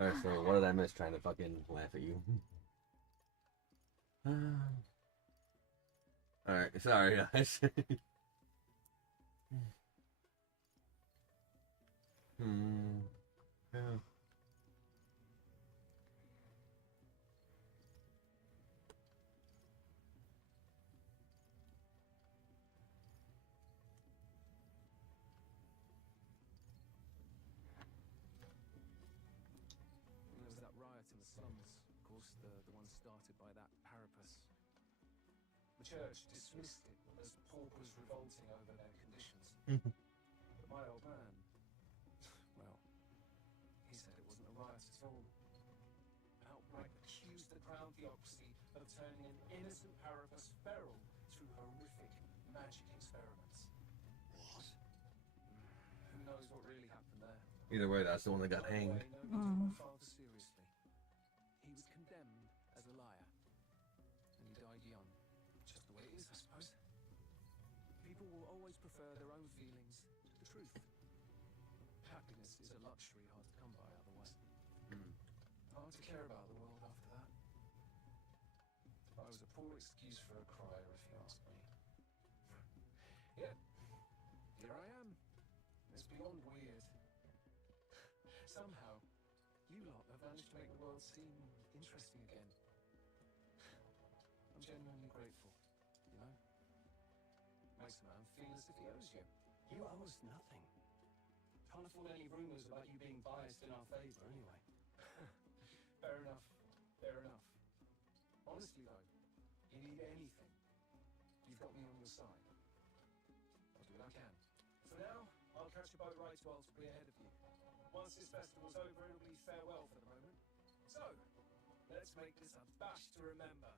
Alright, so what did I miss trying to fucking laugh at you? Alright, sorry guys. Yeah. And there was that riot in the slums, of course, the one started by that Parapus. The church dismissed it as paupers revolting over their conditions. But my old man, well, he said it wasn't a riot at all. Outright accused the crown theocracy of turning an innocent Parapus feral through horrific magic experiments. What? Who knows what really happened there? Either way, that's the one that got By the hanged. way, nobody took my father seriously. He was condemned as a liar, and he died young. Just the way it is, I suppose. People will always prefer their own feelings to the truth. Happiness is a luxury hard to come by otherwise. Hard to care about the world after that. I was a poor excuse for a crier, if you ask me. Yet, here I am. It's beyond weird. Somehow, I've managed to make the world seem interesting again. I'm genuinely grateful, you know? Makes a man feel as if he owes you. You owe us nothing. Can't afford any rumours about you being biased in our favour, anyway. Fair enough. Fair enough. Honestly, though, you need anything, you've got me on your side. I'll do what I can. For now, I'll catch a boat right to be ahead of you. Once this festival's over, it'll be farewell for the moment. So, let's make this a bash to remember.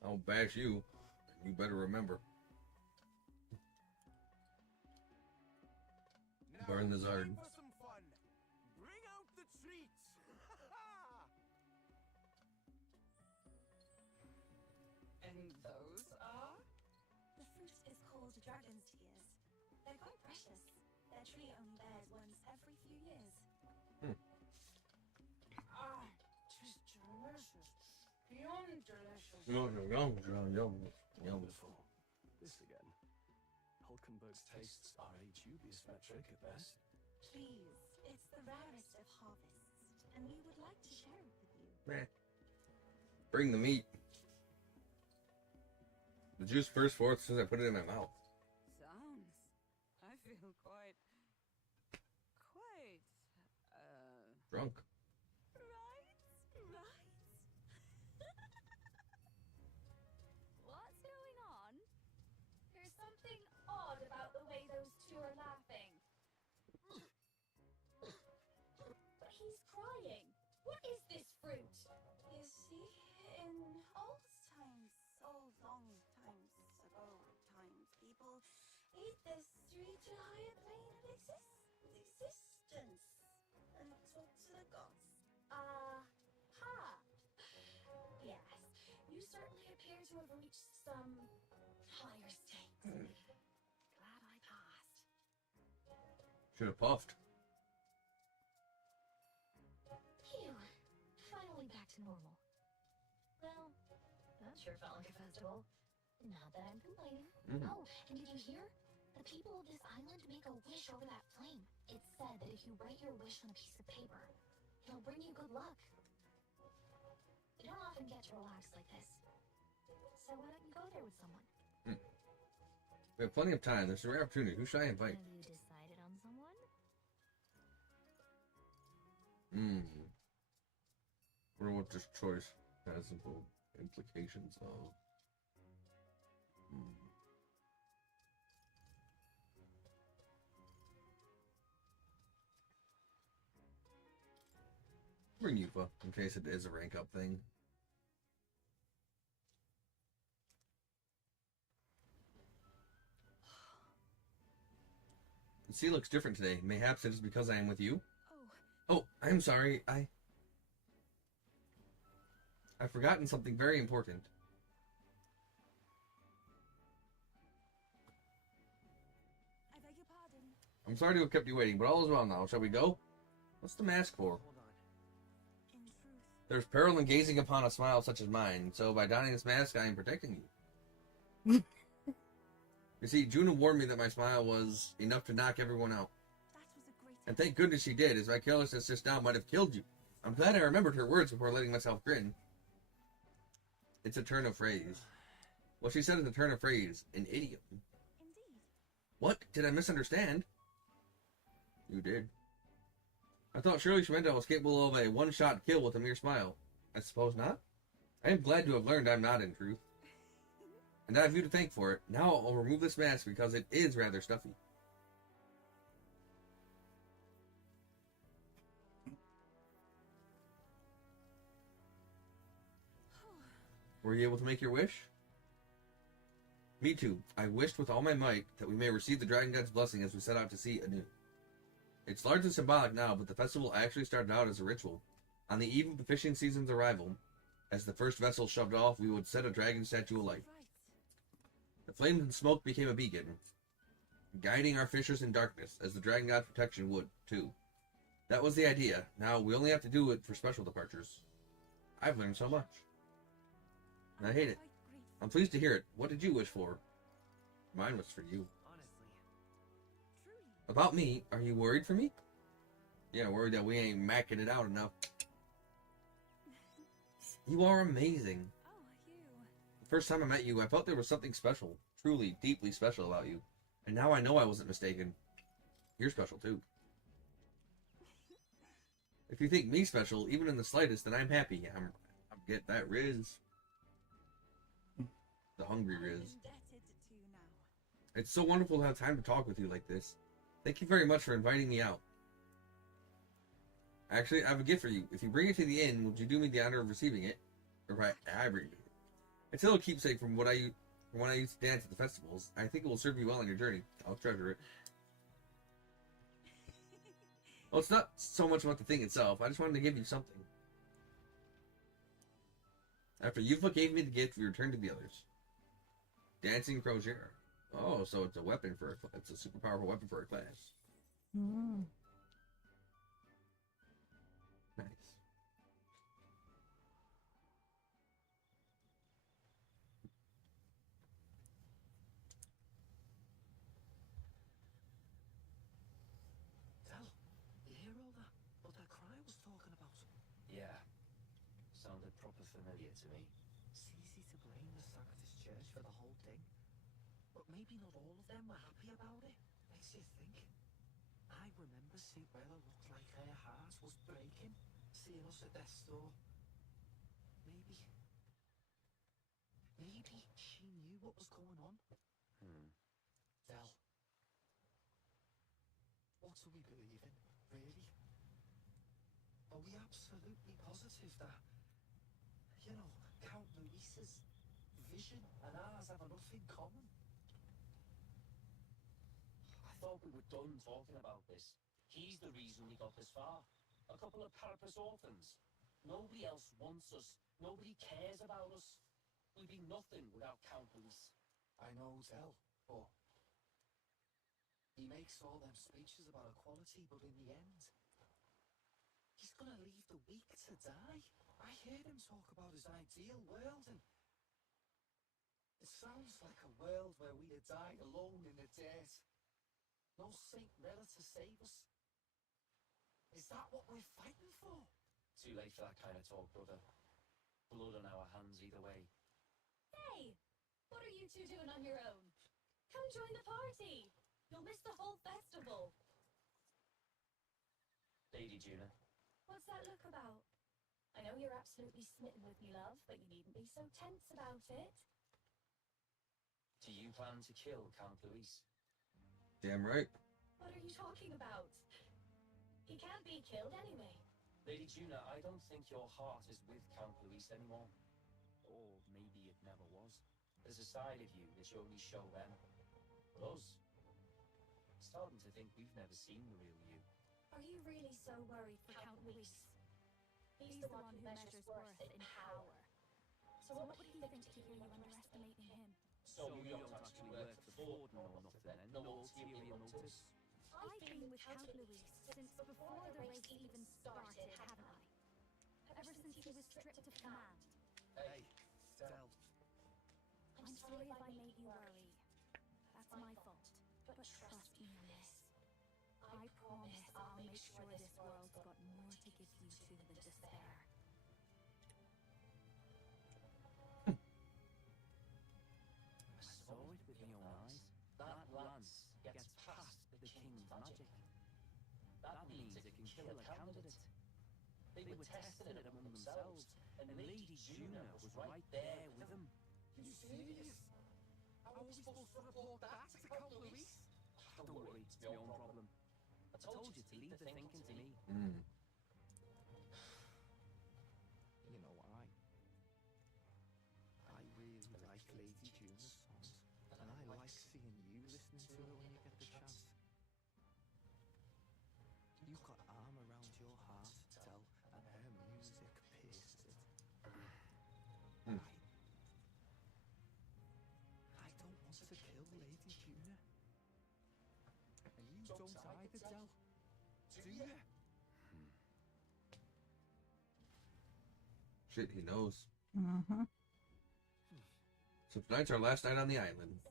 I'll bash you. You better remember. Now, Burn the Zard. time for some fun. Bring out the treats. And those are? The fruit is called dragon's tears. They're quite precious. Their tree only bears once every few years. Ah, just delicious. Beyond delicious. Wonderful. This again. Hulkenberg's tastes are a dubious metric at best. Please, it's the rarest of harvests, and we would like to share it with you. Bring the meat. The juice burst forth as soon as I put it in my mouth. Sounds. I feel quite. Drunk. Right? What's going on? There's something odd about the way those two are laughing. But he's crying. What is this fruit? You see, in old times, so long times ago, people ate this tree to a higher plane of existence and talk to the gods. Ha! Yes, you certainly appear to have reached some higher state. Glad I passed. Should have puffed. Phew. Finally back to normal. Well, that sure felt like a festival. Not that I'm complaining. Oh, and did you hear? The people of this island make a wish over that flame. It's said that if you write your wish on a piece of paper, it'll bring you good luck. You don't often get to relax like this. So why don't you go there with someone? We have plenty of time. There's a rare opportunity. Who should I invite? Have you decided on someone? I wonder what this choice has implications of. Bring Yupa, in case it is a rank up thing. The sea looks different today. Mayhaps it is because I am with you? Oh, I'm sorry. I've forgotten something very important. I beg your pardon. I'm sorry to have kept you waiting, but all is well now. Shall we go? What's the mask for? Hold on. In truth, There's peril in gazing upon a smile such as mine, so by donning this mask, I am protecting you. You see, Juna warned me that my smile was enough to knock everyone out. that was a great And thank goodness she did, as my carelessness just now might have killed you. I'm glad I remembered her words before letting myself grin. It's a turn of phrase. What she said is a turn of phrase, an idiom. Indeed. What? Did I misunderstand? You did. I thought surely she meant I was capable of a one-shot kill with a mere smile. I suppose not. I am glad to have learned I'm not, in truth. And I have you to thank for it. Now I'll remove this mask because it is rather stuffy. Were you able to make your wish? Me too. I wished with all my might that we may receive the Dragon God's blessing as we set out to sea anew. It's largely symbolic now, but the festival actually started out as a ritual. On the eve of the fishing season's arrival, as the first vessel shoved off, we would set a dragon statue alight. Right. The flames and smoke became a beacon, guiding our fishers in darkness, as the Dragon God's protection would, too. That was the idea. Now we only have to do it for special departures. I've learned so much. And I hate it. Quite grateful. I'm pleased to hear it. What did you wish for? Mine was for you. Honestly. Truly. About me? Are you worried for me? Yeah, worried that we ain't macking it out enough. You are amazing. Oh, you. The first time I met you, I felt there was something special, truly, deeply special about you. And now I know I wasn't mistaken. You're special, too. If you think me special, even in the slightest, then I'm happy. I'm get that Riz. The hungry Riz. Indebted to now. It's so wonderful to have time to talk with you like this. Thank you very much for inviting me out. Actually, I have a gift for you. If you bring it to the inn, would you do me the honor of receiving it? Or if I bring it. It's a little keepsake from when I used to dance at the festivals. I think it will serve you well on your journey. I'll treasure it. Well, it's not so much about the thing itself. I just wanted to give you something. After Yufa gave me the gift, we returned to the others. Dancing crochet. Oh, so it's a weapon for it's a super powerful weapon for a class. Mm. Nice. Tell, you hear all that? What that cry was talking about? Yeah. Sounded proper familiar to me. It's easy to blame the Sanctus Church for the whole thing. But maybe not all of them were happy about it. Makes you think. I remember Bella looked like her heart was breaking, seeing us at their store. Maybe she knew what was going on. Del, what do we believe in, really? Are we absolutely positive that, Count Luis's vision and ours have enough in common? I thought we were done talking about this. He's the reason we got this far. A couple of parapus orphans. Nobody else wants us. Nobody cares about us. We'd be nothing without Count Luis. I know, Del, but he makes all them speeches about equality, but in the end, he's gonna leave the weak to die. I heard him talk about his ideal world, and it sounds like a world where we'd have died alone in the dirt. No Saint Rella to save us. Is that what we're fighting for? Too late for that kind of talk, brother. Blood on our hands either way. Hey! What are you two doing on your own? Come join the party! You'll miss the whole festival! Lady Juna. What's that look about? I know you're absolutely smitten with me, love, but you needn't be so tense about it. Do you plan to kill Count Luis? Damn right. What are you talking about? He can't be killed anyway. Lady Juna, I don't think your heart is with Count Luis anymore. Or maybe it never was. There's a side of you that you only show them. But us, starting to think we've never seen the real you. Are you really so worried for Count Luis? He's the one who measures worth in power. So what would he think to hear you underestimating him? So you don't actually work for Forden or nothing then? No ulterior motives? I've been with Count Luis since before the race even started, haven't I? Ever since he was stripped of command. Hey, Del. I'm sorry if I made you worry. That's my fault. But trust me on this. I promise I'll make sure this world's got more to give you two than despair. I saw it with my own eyes. That lance gets past the king's magic. That means it can kill a candidate. They were testing it among themselves, and Lady Juna was right there with them. You serious? How are we supposed to report that to Count Luis? Don't worry, it's my own problem. I told you to leave the thinking to me. You know, I really like Lady Juna's songs, and I like seeing you listening to her when you get the chance. You've got arm around your heart, Del, and her music pierces it. I don't want to kill Lady Juna. And you don't either, Del. Do you? Shit, he knows. Mm-hmm. So tonight's our last night on the island. So?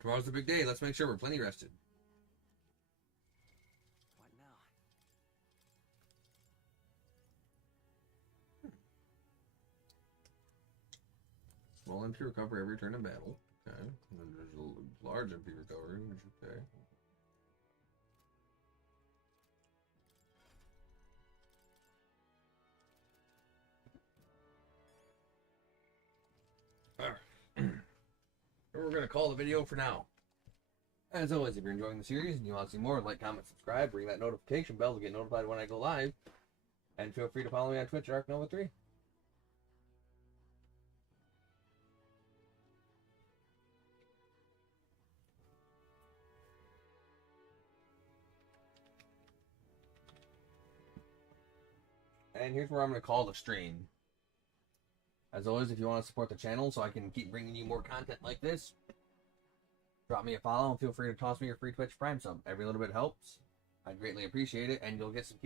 Tomorrow's the big day. Let's make sure we're plenty rested. Right now, MP recovery every turn in battle. Okay. And then there's a large MP recovery, which is okay. Alright. We're going to call the video for now. As always, if you're enjoying the series and you want to see more, like, comment, subscribe, ring that notification bell to get notified when I go live. And feel free to follow me on Twitch, ArkNova3. And here's where I'm going to call the stream. As always, if you want to support the channel so I can keep bringing you more content like this, drop me a follow and feel free to toss me your free Twitch Prime sub. Every little bit helps. I'd greatly appreciate it, and you'll get some